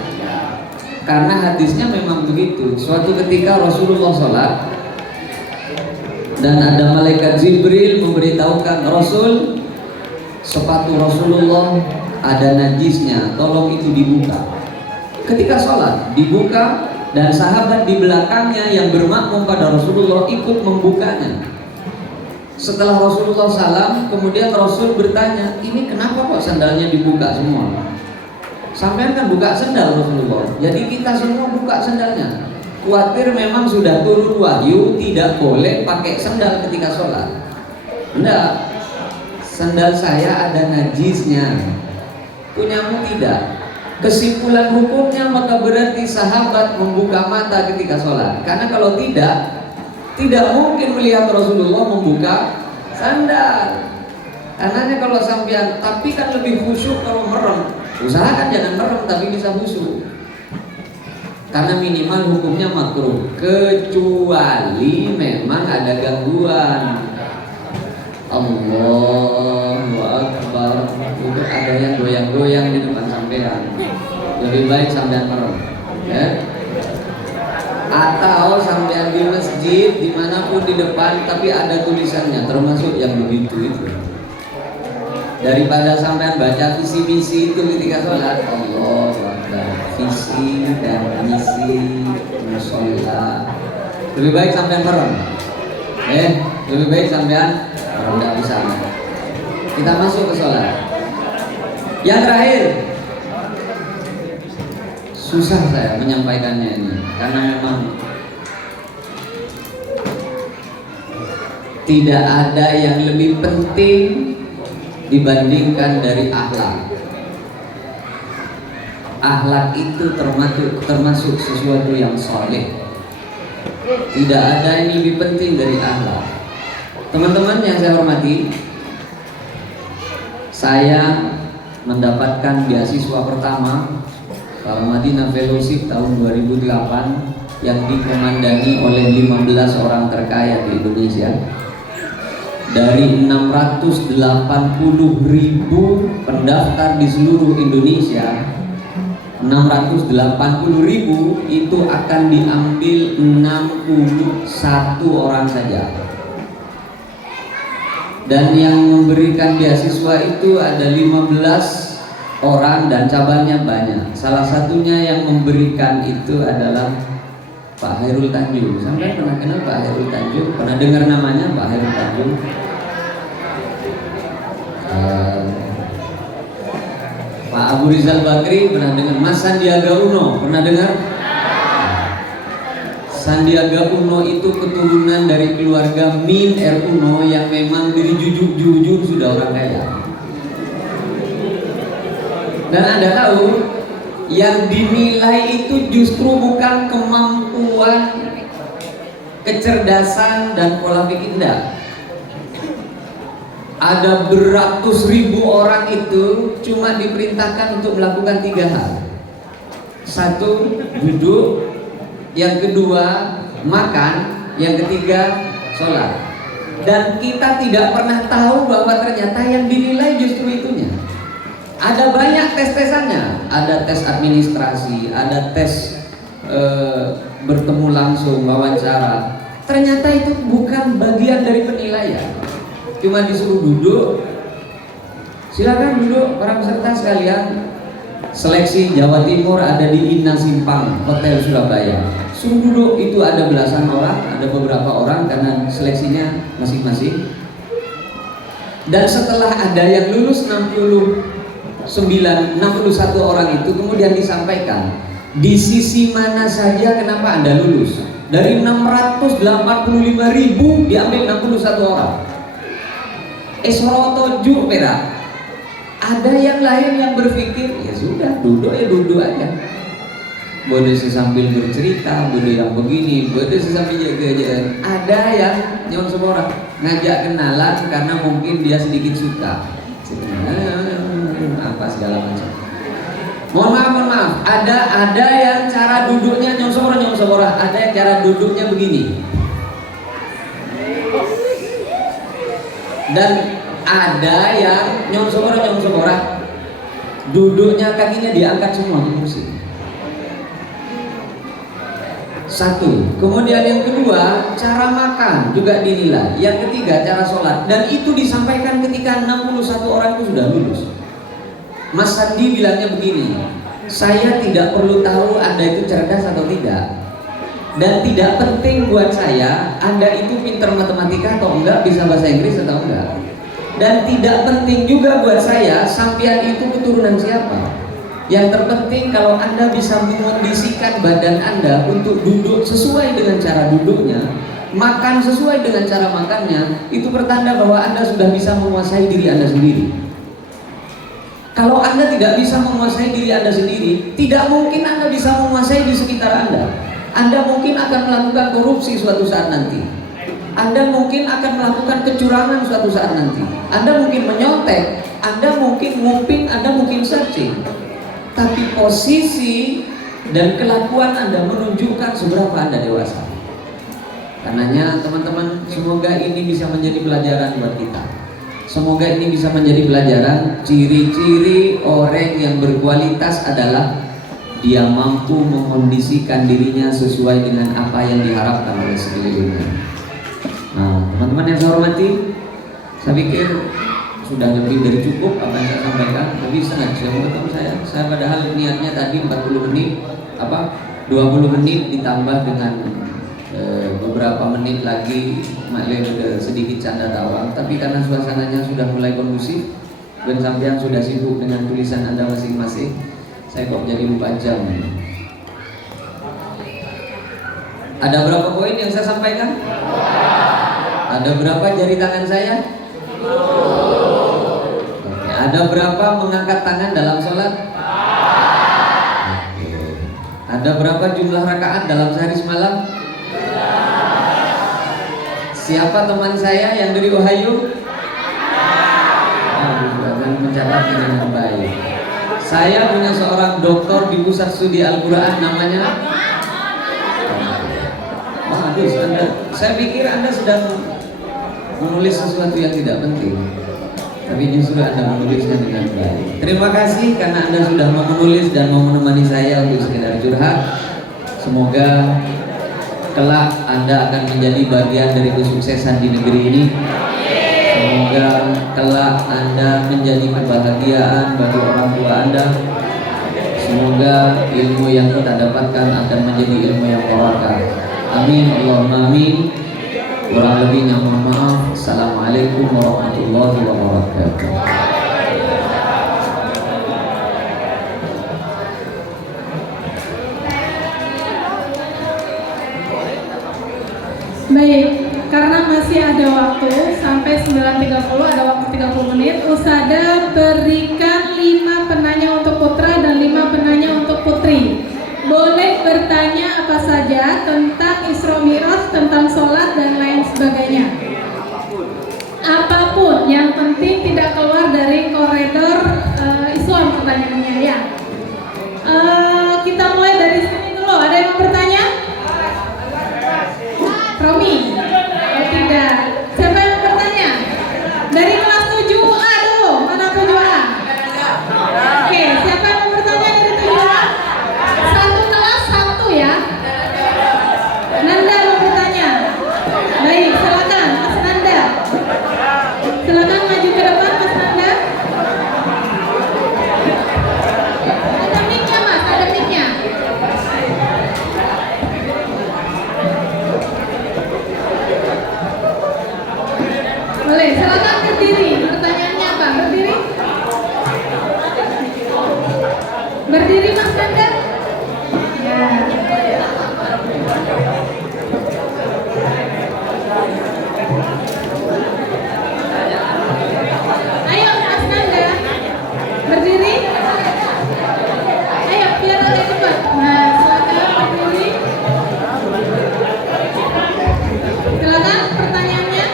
Karena hadisnya memang begitu. Suatu ketika Rasulullah sholat dan ada malaikat Jibril memberitahukan Rasul, sepatu Rasulullah ada najisnya, tolong itu dibuka. Ketika sholat dibuka dan sahabat di belakangnya yang bermakmum pada Rasulullah ikut membukanya. Setelah Rasulullah salam, kemudian Rasul bertanya, ini kenapa kok sandalnya dibuka semua? Sampai kan buka sendal Rasulullah, jadi kita semua buka sendalnya. Khawatir memang sudah turun wahyu tidak boleh pakai sendal ketika sholat. Enggak, sendal saya ada najisnya, punyamu tidak. Kesimpulan hukumnya maka berarti sahabat membuka mata ketika sholat. Karena kalau tidak mungkin melihat Rasulullah membuka sandal. Karena kalau sampean, tapi kan lebih khusyuk kalau merem. Usahakan jangan merem tapi bisa khusyuk. Karena minimal hukumnya makruh, kecuali memang ada gangguan. Allahu Akbar, itu ada yang goyang-goyang di depan sampean. Lebih baik sampean merem, ya. Atau sampean di masjid dimanapun di depan tapi ada tulisannya, termasuk yang begitu itu. Daripada sampean baca visi-misi itu ketika sholat, Allahu Akbar, visi dan misi musola. Lebih baik sampean merem, lebih baik sampean tidak bisa. Kita masuk ke sholat. Yang terakhir, susah saya menyampaikannya ini karena memang tidak ada yang lebih penting dibandingkan dari akhlak. Akhlak itu termasuk sesuatu yang soleh. Tidak ada yang lebih penting dari akhlak. Teman-teman yang saya hormati, saya mendapatkan beasiswa pertama Madinah Fellowship tahun 2008 yang dikomandani oleh 15 orang terkaya di Indonesia. Dari 680.000 pendaftar di seluruh Indonesia, 680.000 itu akan diambil 61 orang saja. Dan yang memberikan beasiswa itu ada 15 orang dan cabangnya banyak. Salah satunya yang memberikan itu adalah Pak Hairul Tanjung. Sampai pernah kenal Pak Hairul Tanjung? Pernah dengar namanya Pak Hairul Tanjung? Pak Abu Rizal Bakri pernah dengar? Mas Sandiaga Uno pernah dengar? Sandiaga Uno itu keturunan dari keluarga Min R. Uno yang memang dari jujur sudah orang kaya. Dan Anda tahu, yang dinilai itu justru bukan kemampuan, kecerdasan dan pola pikir, enggak. ada beratus ribu orang itu cuma diperintahkan untuk melakukan 3 hal. Satu, duduk. Yang kedua, makan. Yang ketiga, sholat. Dan kita tidak pernah tahu bahwa ternyata yang dinilai justru itunya. Ada banyak tes-tesannya. Ada tes administrasi, ada tes bertemu langsung, wawancara. Ternyata itu bukan bagian dari penilaian. Cuma disuruh duduk. Silakan duduk para peserta sekalian. Seleksi Jawa Timur ada di Inna Simpang, Hotel Surabaya. Suruh duduk, itu ada belasan orang, ada beberapa orang karena seleksinya masing-masing. Dan setelah ada yang lulus 61 orang itu kemudian disampaikan di sisi mana saja kenapa Anda lulus. Dari 685.000 diambil 61 orang. Esrotoju perak. Ada yang lain yang berpikir ya sudah duduk ya duduk aja. Boleh sambil bercerita, boleh yang begini, boleh sambil jaga-jaga. Ada yang nyon semua ngajak kenalan karena mungkin dia sedikit suka. Apa segala macam. Mohon maaf. Ada yang cara duduknya nyon semua. Ada yang cara duduknya begini. Dan ada yang nyon semua duduknya kakinya diangkat semua di kursi. Satu. Kemudian yang kedua, cara makan juga dinilai. Yang ketiga, cara sholat. Dan itu disampaikan ketika 61 orang itu sudah lulus. Mas Sandi bilangnya begini, saya tidak perlu tahu Anda itu cerdas atau tidak. Dan tidak penting buat saya Anda itu pintar matematika atau enggak, bisa bahasa Inggris atau enggak. Dan tidak penting juga buat saya sampean itu keturunan siapa. Yang terpenting kalau Anda bisa mengondisikan badan Anda untuk duduk sesuai dengan cara duduknya, makan sesuai dengan cara makannya, itu pertanda bahwa Anda sudah bisa menguasai diri Anda sendiri. Kalau Anda tidak bisa menguasai diri Anda sendiri, tidak mungkin Anda bisa menguasai di sekitar Anda. Anda mungkin akan melakukan korupsi suatu saat nanti. Anda mungkin akan melakukan kecurangan suatu saat nanti. Anda mungkin menyontek, Anda mungkin nguping, Anda mungkin searching. Tapi posisi dan kelakuan Anda menunjukkan seberapa Anda dewasa. Karenanya teman-teman, semoga ini bisa menjadi pelajaran buat kita. Semoga ini bisa menjadi pelajaran. Ciri-ciri orang yang berkualitas adalah dia mampu mengondisikan dirinya sesuai dengan apa yang diharapkan oleh sekelilingnya. Nah, teman-teman yang saya hormati, saya pikir sudah lebih dari cukup apa yang saya sampaikan. Lebih sangat saya mau saya padahal niatnya tadi 40 menit, 20 menit ditambah dengan beberapa menit lagi sedikit canda tawa. Tapi karena suasananya sudah mulai kondusif dan sampean sudah sibuk dengan tulisan Anda masing-masing, saya kok jadi lupa jam. Ada berapa poin yang saya sampaikan? Ada berapa jari tangan saya? Oke. Ada berapa mengangkat tangan dalam sholat? Oke. Ada berapa jumlah rakaat dalam sehari semalam? Siapa teman saya yang dari Ohio? Dan mencatat dengan baik. Saya punya seorang doktor di pusat studi Al-Quran, namanya saya pikir Anda sedang menulis sesuatu yang tidak penting, tapi justru Anda menulisnya dengan baik. Terima kasih karena Anda sudah mau menulis dan mau menemani saya untuk sekedar curhat. Semoga kelak Anda akan menjadi bagian dari kesuksesan di negeri ini. Semoga kelak Anda menjadi kebahagiaan bagi orang tua Anda. Semoga ilmu yang kita dapatkan akan menjadi ilmu yang barakah. Amin, Allahumma amin. Kurang lebihnya mohon maaf. Assalamualaikum warahmatullahi wabarakatuh. Baik, karena masih ada waktu sampai 9.30, ada waktu 30 menit. Usada berikan 5 penanya untuk putra dan 5 penanya untuk putri. Boleh bertanya apa saja tentang Isra Mi'raj, tentang sholat dan lain sebagainya. Apapun, yang penting Ayo Mas Nanda, berdiri. Ayo biar lebih cepat. Nah, silakan berdiri. Silakan pertanyaannya.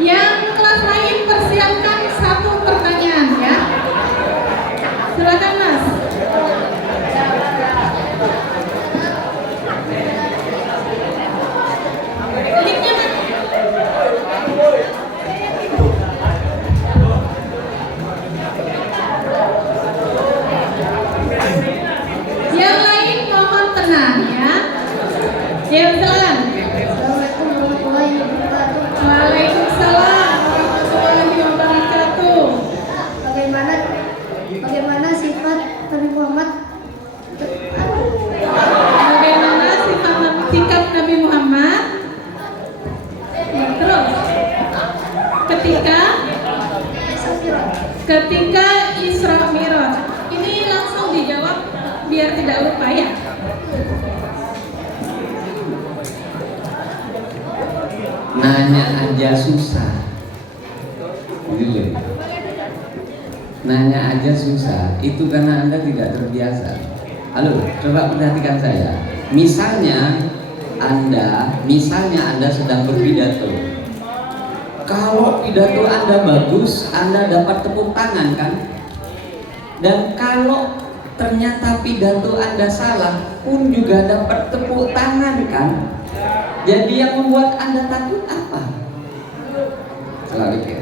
Yang kelas lain persiapkan satu pertanyaan ya. Silakan Mas. Mic-nya, Mas. Yang lain mohon tenang ya. Ya, silakan. Assalamualaikum warahmatullahi wabarakatuh. Waalaikumsalam warahmatullahi wabarakatuh. Bagaimana sifat Nabi Muhammad? Bagaimana sikap Nabi Muhammad? Ya, terus ketika Isra Mi'raj. Ini langsung dijawab biar tidak lupa ya. Nanya aja susah. Gitu. Nanya aja susah. Itu karena Anda tidak terbiasa. Halo, coba perhatikan saya. Misalnya Anda sedang berpidato. Kalau pidato Anda bagus, Anda dapat tepuk tangan kan? Dan kalau ternyata pidato Anda salah pun juga dapat tepuk tangan kan? Jadi yang membuat Anda takut apa? Salah pikir.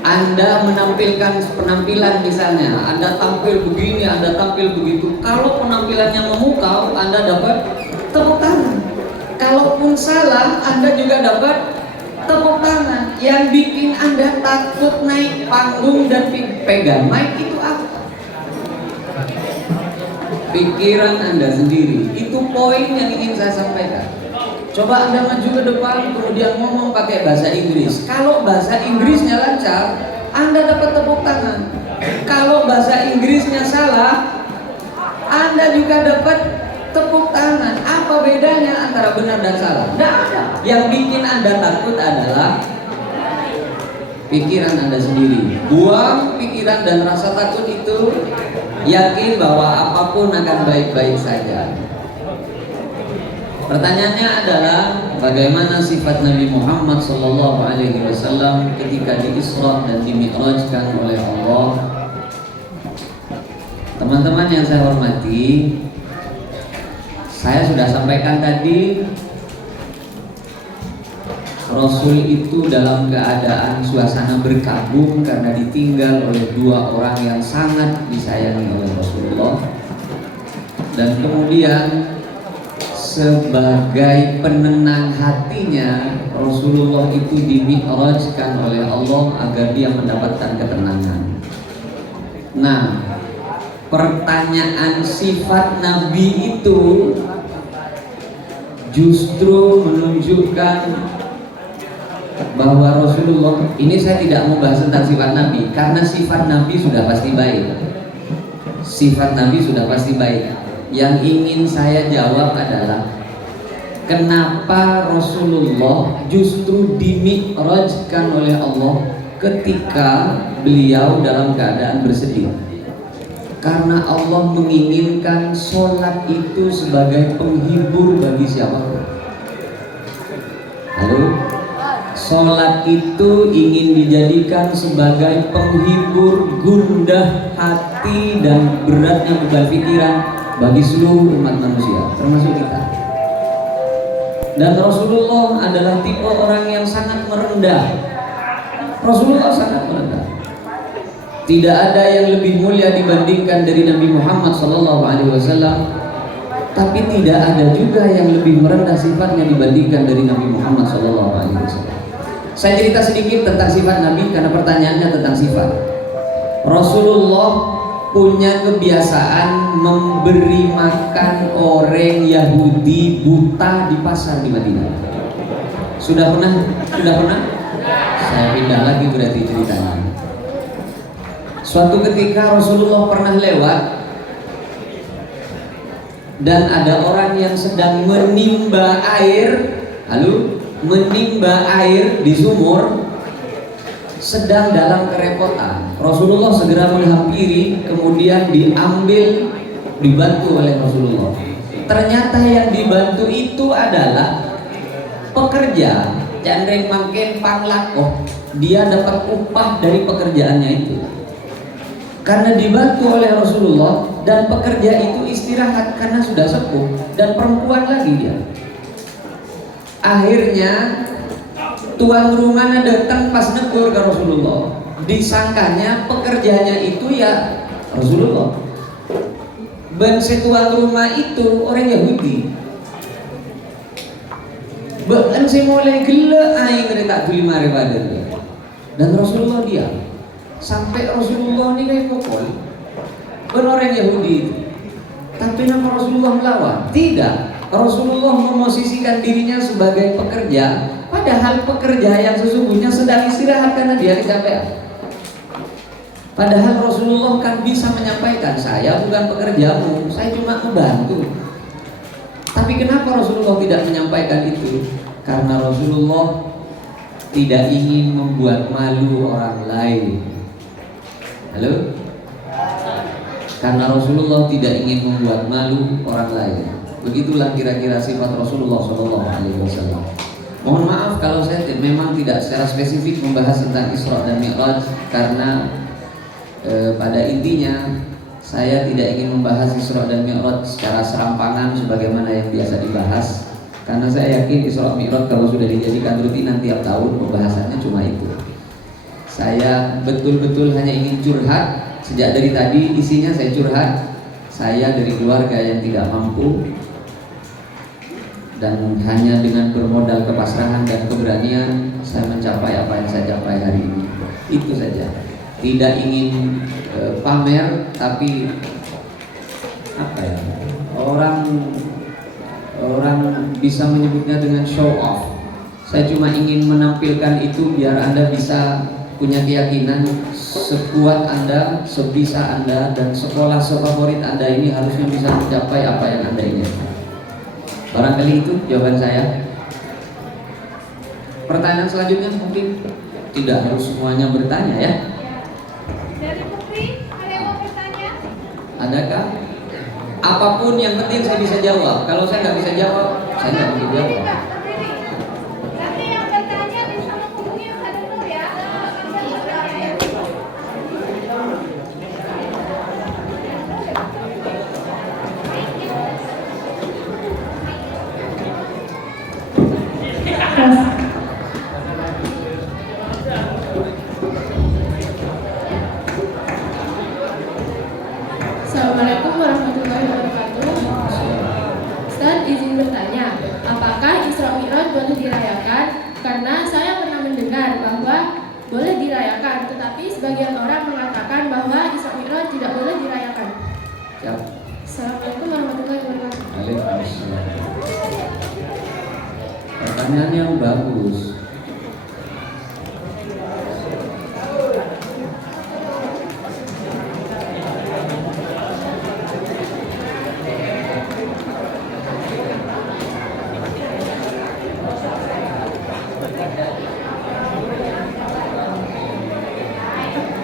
Anda menampilkan penampilan misalnya, Anda tampil begini, Anda tampil begitu. Kalau penampilannya memukau, Anda dapat tepuk tangan. Kalaupun salah, Anda juga dapat tepuk tangan. Yang bikin Anda takut naik panggung dan pegang mic itu apa? Pikiran Anda sendiri. Itu poin yang ingin saya sampaikan. Coba Anda maju ke depan kemudian ngomong pakai bahasa Inggris. Kalau bahasa Inggrisnya lancar, Anda dapat tepuk tangan. Kalau bahasa Inggrisnya salah, Anda juga dapat tepuk tangan. Apa bedanya antara benar dan salah? Tidak ada. Yang bikin Anda takut adalah pikiran Anda sendiri. Buang pikiran dan rasa takut itu. Yakin bahwa apapun akan baik-baik saja. Pertanyaannya adalah bagaimana sifat Nabi Muhammad SAW ketika di-Isra dan di-Mi'rajkan oleh Allah. Teman-teman yang saya hormati, saya sudah sampaikan tadi, Rasul itu dalam keadaan suasana berkabung karena ditinggal oleh dua orang yang sangat disayangi oleh Rasulullah. Dan kemudian sebagai penenang hatinya, Rasulullah itu dimi'rajkan oleh Allah agar dia mendapatkan ketenangan. Nah, pertanyaan sifat Nabi itu justru menunjukkan bahwa Rasulullah, ini saya tidak mau bahas tentang sifat Nabi karena sifat Nabi sudah pasti baik. Sifat Nabi sudah pasti baik. Yang ingin saya jawab adalah kenapa Rasulullah justru dimi'rajkan oleh Allah ketika beliau dalam keadaan bersedih. Karena Allah menginginkan sholat itu sebagai penghibur bagi siapapun. Halo? Sholat itu ingin dijadikan sebagai penghibur gundah hati dan beratnya beban pikiran bagi seluruh umat manusia, termasuk kita. Dan Rasulullah adalah tipe orang yang sangat merendah. Rasulullah sangat merendah. Tidak ada yang lebih mulia dibandingkan dari Nabi Muhammad SAW, tapi tidak ada juga yang lebih merendah sifatnya dibandingkan dari Nabi Muhammad SAW. Saya cerita sedikit tentang sifat Nabi karena pertanyaannya tentang sifat. Rasulullah punya kebiasaan memberi makan orang Yahudi buta di pasar di Madinah. Sudah pernah? Saya pindah lagi berarti ceritanya. Suatu ketika Rasulullah pernah lewat dan ada orang yang sedang menimba air, lalu menimba air di sumur, sedang dalam kerepotan. Rasulullah segera menghampiri, kemudian diambil, dibantu oleh Rasulullah. Ternyata yang dibantu itu adalah pekerja, jandreng mangken panglakoh. Dia dapat upah dari pekerjaannya itu. Karena dibantu oleh Rasulullah, dan pekerja itu istirahat karena sudah sepuh dan perempuan lagi dia. Akhirnya tuan rumahnya datang pas negur ke Rasulullah. Disangkanya pekerjanya itu ya Rasulullah. Ben tuan rumah itu orang Yahudi. Ben mulai gila aing tak beli mare badan. Dan Rasulullah diam. Sampai Rasulullah ini kayak pokok. Ben orang Yahudi itu. Tapi nama Rasulullah melawan? Tidak. Rasulullah memosisikan dirinya sebagai pekerja, padahal pekerja yang sesungguhnya sedang istirahat karena dia kecapean. Padahal Rasulullah kan bisa menyampaikan, saya bukan pekerjamu, saya cuma membantu. Tapi kenapa Rasulullah tidak menyampaikan itu? Karena Rasulullah tidak ingin membuat malu orang lain. Halo? Karena Rasulullah tidak ingin membuat malu orang lain. Begitulah kira-kira sifat Rasulullah SAW. Mohon maaf kalau saya memang tidak secara spesifik membahas tentang Isra dan Mi'raj, karena pada intinya saya tidak ingin membahas Isra dan Mi'raj secara serampangan sebagaimana yang biasa dibahas, karena saya yakin Isra Mi'raj kalau sudah dijadikan rutinan tiap tahun pembahasannya cuma itu. Saya betul-betul hanya ingin curhat. Sejak dari tadi isinya saya curhat. Saya dari keluarga yang tidak mampu, dan hanya dengan bermodal kepasrahan dan keberanian saya mencapai apa yang saya capai hari ini. Itu saja. Tidak ingin pamer, tapi apa ya? Orang bisa menyebutnya dengan show off. Saya cuma ingin menampilkan itu biar Anda bisa punya keyakinan sekuat Anda, sebisa Anda, dan sekolah sefavorit Anda ini harusnya bisa mencapai apa yang Anda inginkan. Barangkali itu jawaban saya. Pertanyaan selanjutnya mungkin tidak harus semuanya bertanya ya. Dari Putri, ada yang mau bertanya? Adakah? Apapun yang penting saya bisa jawab. Kalau saya nggak bisa jawab, saya nggak bisa jawab. Nanti yang bertanya bisa menghubungi Ustaz Nur ya. Assalamualaikum warahmatullahi wabarakatuh. Ustaz, izin bertanya, apakah Isra Mi'raj boleh dirayakan? Karena saya pernah mendengar bahwa boleh dirayakan, tetapi sebagian orang mengatakan bahwa Isra Mi'raj tidak boleh dirayakan. Siap. Assalamualaikum warahmatullahi wabarakatuh. Waalaikumsalam. Pertanyaan yang bagus.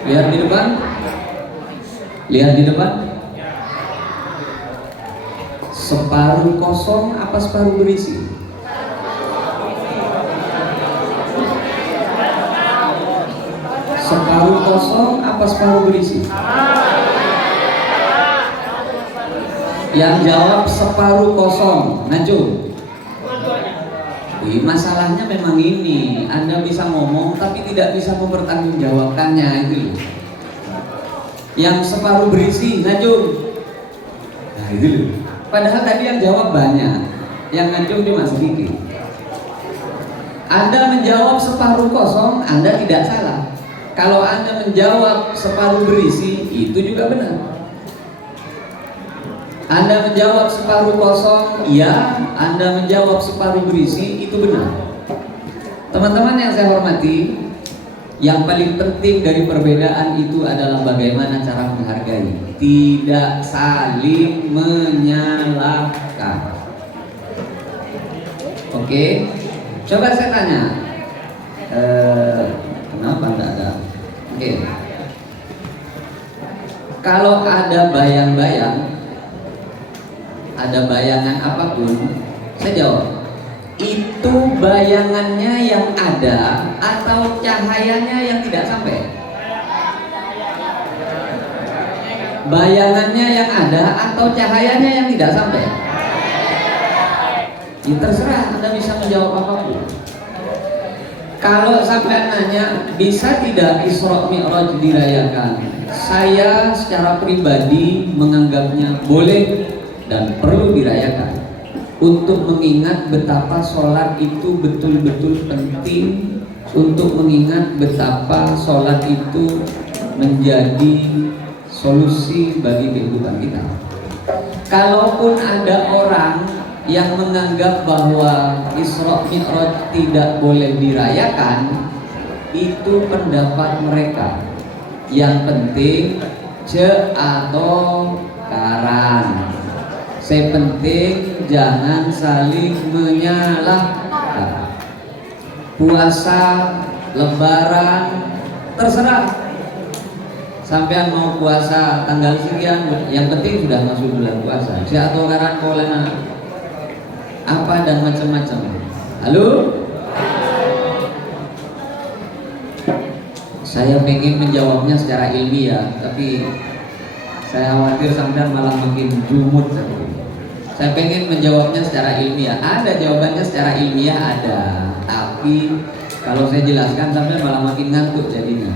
Lihat di depan. Lihat di depan. Separuh kosong apa separuh berisi? Separuh kosong apa separuh berisi? Yang jawab separuh kosong. Najwa. Masalahnya memang ini, Anda bisa ngomong tapi tidak bisa mempertanggungjawabkannya itu. Yang separuh berisi, Najwa. Nah itu loh. Padahal tadi yang jawab banyak, yang Najwa cuma sedikit. Anda menjawab separuh kosong, Anda tidak salah. Kalau Anda menjawab separuh berisi, itu juga benar. Anda menjawab separuh kosong, iya. Anda menjawab separuh berisi, itu benar. Teman-teman yang saya hormati, yang paling penting dari perbedaan itu adalah bagaimana cara menghargai, tidak saling menyalahkan. Oke, coba saya tanya, kenapa enggak ada? Oke, kalau ada bayang-bayang, ada bayangan apapun, saya jawab, itu bayangannya yang ada atau cahayanya yang tidak sampai? Bayangannya yang ada atau cahayanya yang tidak sampai? Ya, terserah, Anda bisa menjawab apapun. Kalau sampai nanya bisa tidak Isra Mi'raj dirayakan, saya secara pribadi menganggapnya boleh dan perlu dirayakan untuk mengingat betapa sholat itu betul-betul penting, untuk mengingat betapa sholat itu menjadi solusi bagi kehidupan kita. Kalaupun ada orang yang menganggap bahwa Isra Mi'raj tidak boleh dirayakan, itu pendapat mereka. Yang penting atau karan. Yang penting jangan saling menyalahkan. Puasa, lebaran, terserah. Sampean mau puasa tanggal sekian, yang penting sudah masuk bulan puasa. Atau karan kolena apa dan macam-macam. Halo? Saya pengen menjawabnya secara ilmiah, tapi saya khawatir sampean malah makin jumut. Saya pengen menjawabnya secara ilmiah. Ada jawabannya secara ilmiah ada, tapi kalau saya jelaskan sampean malah makin ngantuk jadinya.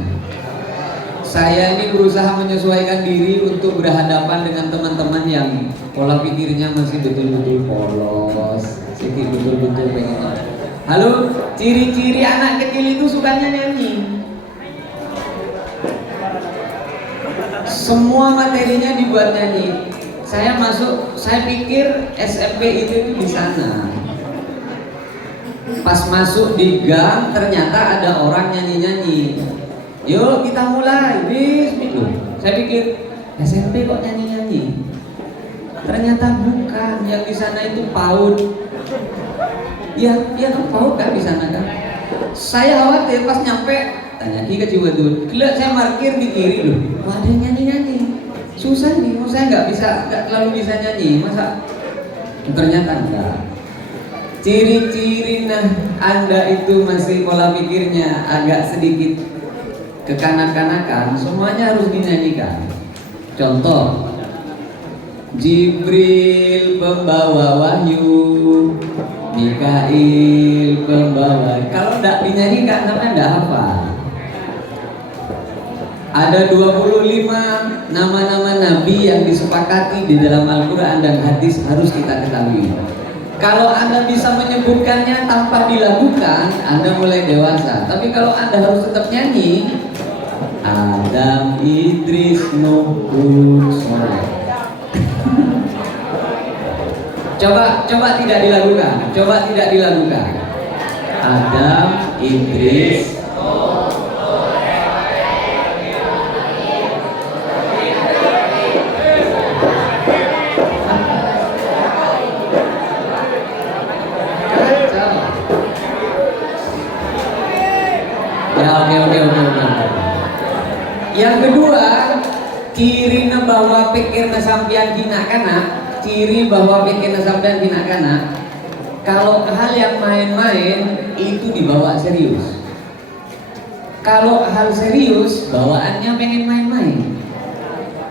Saya ini berusaha menyesuaikan diri untuk berhadapan dengan teman-teman yang pola pikirnya masih betul-betul polos, sedikit betul-betul pengen. Halo, ciri-ciri anak kecil itu sukanya nyanyi. Semua materinya dibuat nyanyi. Saya pikir SMP itu di sana. Pas masuk di gang ternyata ada orang nyanyi-nyanyi. Yuk kita mulai, bismillah. Saya pikir SMP kok nyanyi-nyanyi. Ternyata bukan, yang di sana itu PAUD. Ya kan PAUD kan di sana kan. Saya khawatir pas nyampe, tanya Ki ke Ciwadud. Kelihatan saya parkir di kiri loh. Wah, ada yang nyanyi-nyanyi. Susah nih, saya nggak terlalu bisa nyanyi. Masa? Ternyata enggak. Ciri-ciri Anda itu masih pola pikirnya agak sedikit kekanak-kanakan, semuanya harus dinyanyikan. Contoh, Jibril pembawa wahyu, Mikail pembawa. Kalau tidak dinyanyikan sampai tidak hafal. Ada 25 nama-nama nabi yang disepakati di dalam Al-Quran dan hadis harus kita ketahui. Kalau Anda bisa menyebutkannya tanpa dilakukan, Anda mulai dewasa. Tapi kalau Anda harus tetap nyanyi, Adam, Idris, Nuh, Hud, Soleh. Coba tidak dilakukan. Coba tidak dilakukan. Adam, Idris, Oke. Yang kedua, ciri bahwa pikir sampean kinakana, ciri bahwa pikir sampean kinakana, kalau hal yang main-main itu dibawa serius. Kalau hal serius, bawaannya pengen main-main.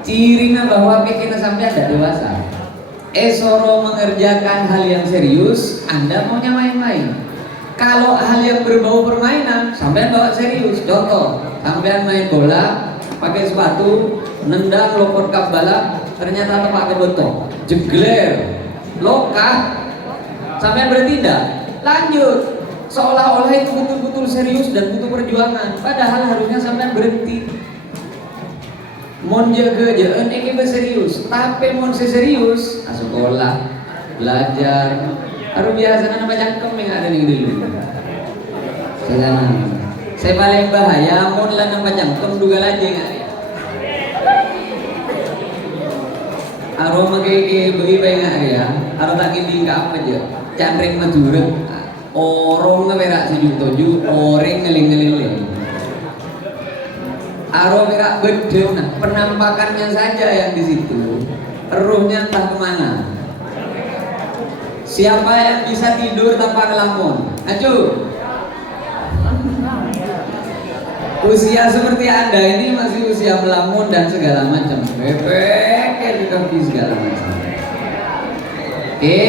Ciri bahwa pikir sampean tidak dewasa. Soro mengerjakan hal yang serius, Anda maunya main-main. Kalau hal yang berbau permainan, sampean bawa serius. Contoh, sampean main bola, pakai sepatu, nendang lopot kap balap, ternyata tepak ke botok, jegler, lokah, sampean bertindak, lanjut, seolah-olah itu betul-betul serius dan butuh perjuangan. Padahal harusnya sampean berhenti. Mon jaga jangan ini serius, tapi mon serius, sekolah, belajar. Harus biasa nama jangkem yang ada di dulu. Saya paling bahaya mun lah nama jangkem duga aja nggak. Aroma kayak beri bayi nggak ya? Harus tak gini nggak apa aja. Candring majureng. Orang ngeberak sejuk toju, orang ngeling-ngeling. Aro berak bedeu, nah penampakannya saja yang di situ, ruhnya entah kemana. Siapa yang bisa tidur tanpa ngelamun? Ayo. Usia seperti Anda ini masih usia melamun dan segala macam, bebek, kaki segala macam. Oke.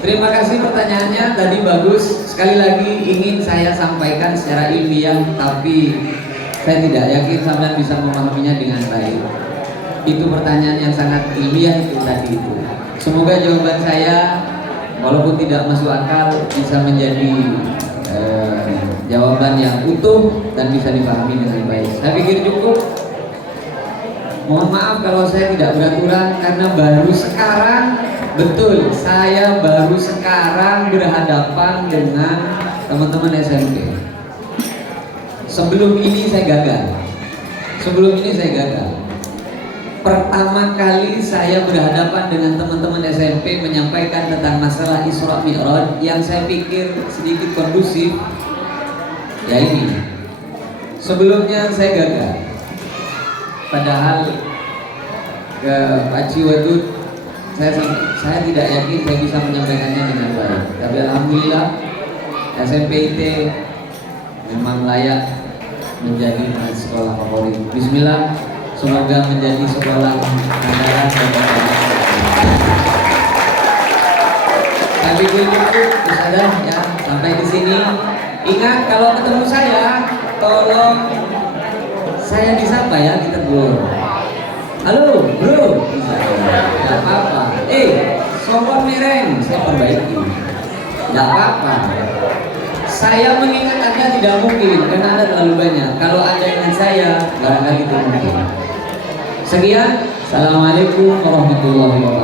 Terima kasih pertanyaannya, tadi bagus. Sekali lagi ingin saya sampaikan secara ilmiah, tapi saya tidak yakin sampean bisa memahaminya dengan baik. Itu pertanyaan yang sangat ilmiah itu tadi itu. Semoga jawaban saya, walaupun tidak masuk akal, bisa menjadi jawaban yang utuh dan bisa dipahami dengan baik. Saya pikir cukup. Mohon maaf kalau saya tidak beraturan karena baru sekarang. Betul, saya baru sekarang berhadapan dengan teman-teman SMP. Sebelum ini saya gagal. Pertama kali saya berhadapan dengan teman-teman SMP menyampaikan tentang masalah Isra Mi'raj yang saya pikir sedikit kondusif. Ya ini. Sebelumnya saya gagal. Padahal ke Pak Ciwadud saya tidak yakin saya bisa menyampaikannya dengan baik. Tapi alhamdulillah SMPIT memang layak menjadi sekolah favorit. Bismillah, semoga menjadi sekolah andalan dan saya pikir cukup, Ustazah ya, sampai di sini. Ingat kalau ketemu saya, tolong saya disapa ya, ditegur. Halo bro, tidak apa-apa. Sombong mereng, saya perbaiki. Tidak apa-apa. Saya mengingat Anda tidak mungkin karena Anda terlalu banyak. Kalau Anda ingat saya, barangkali itu mungkin. Sekian, assalamualaikum warahmatullahi wabarakatuh.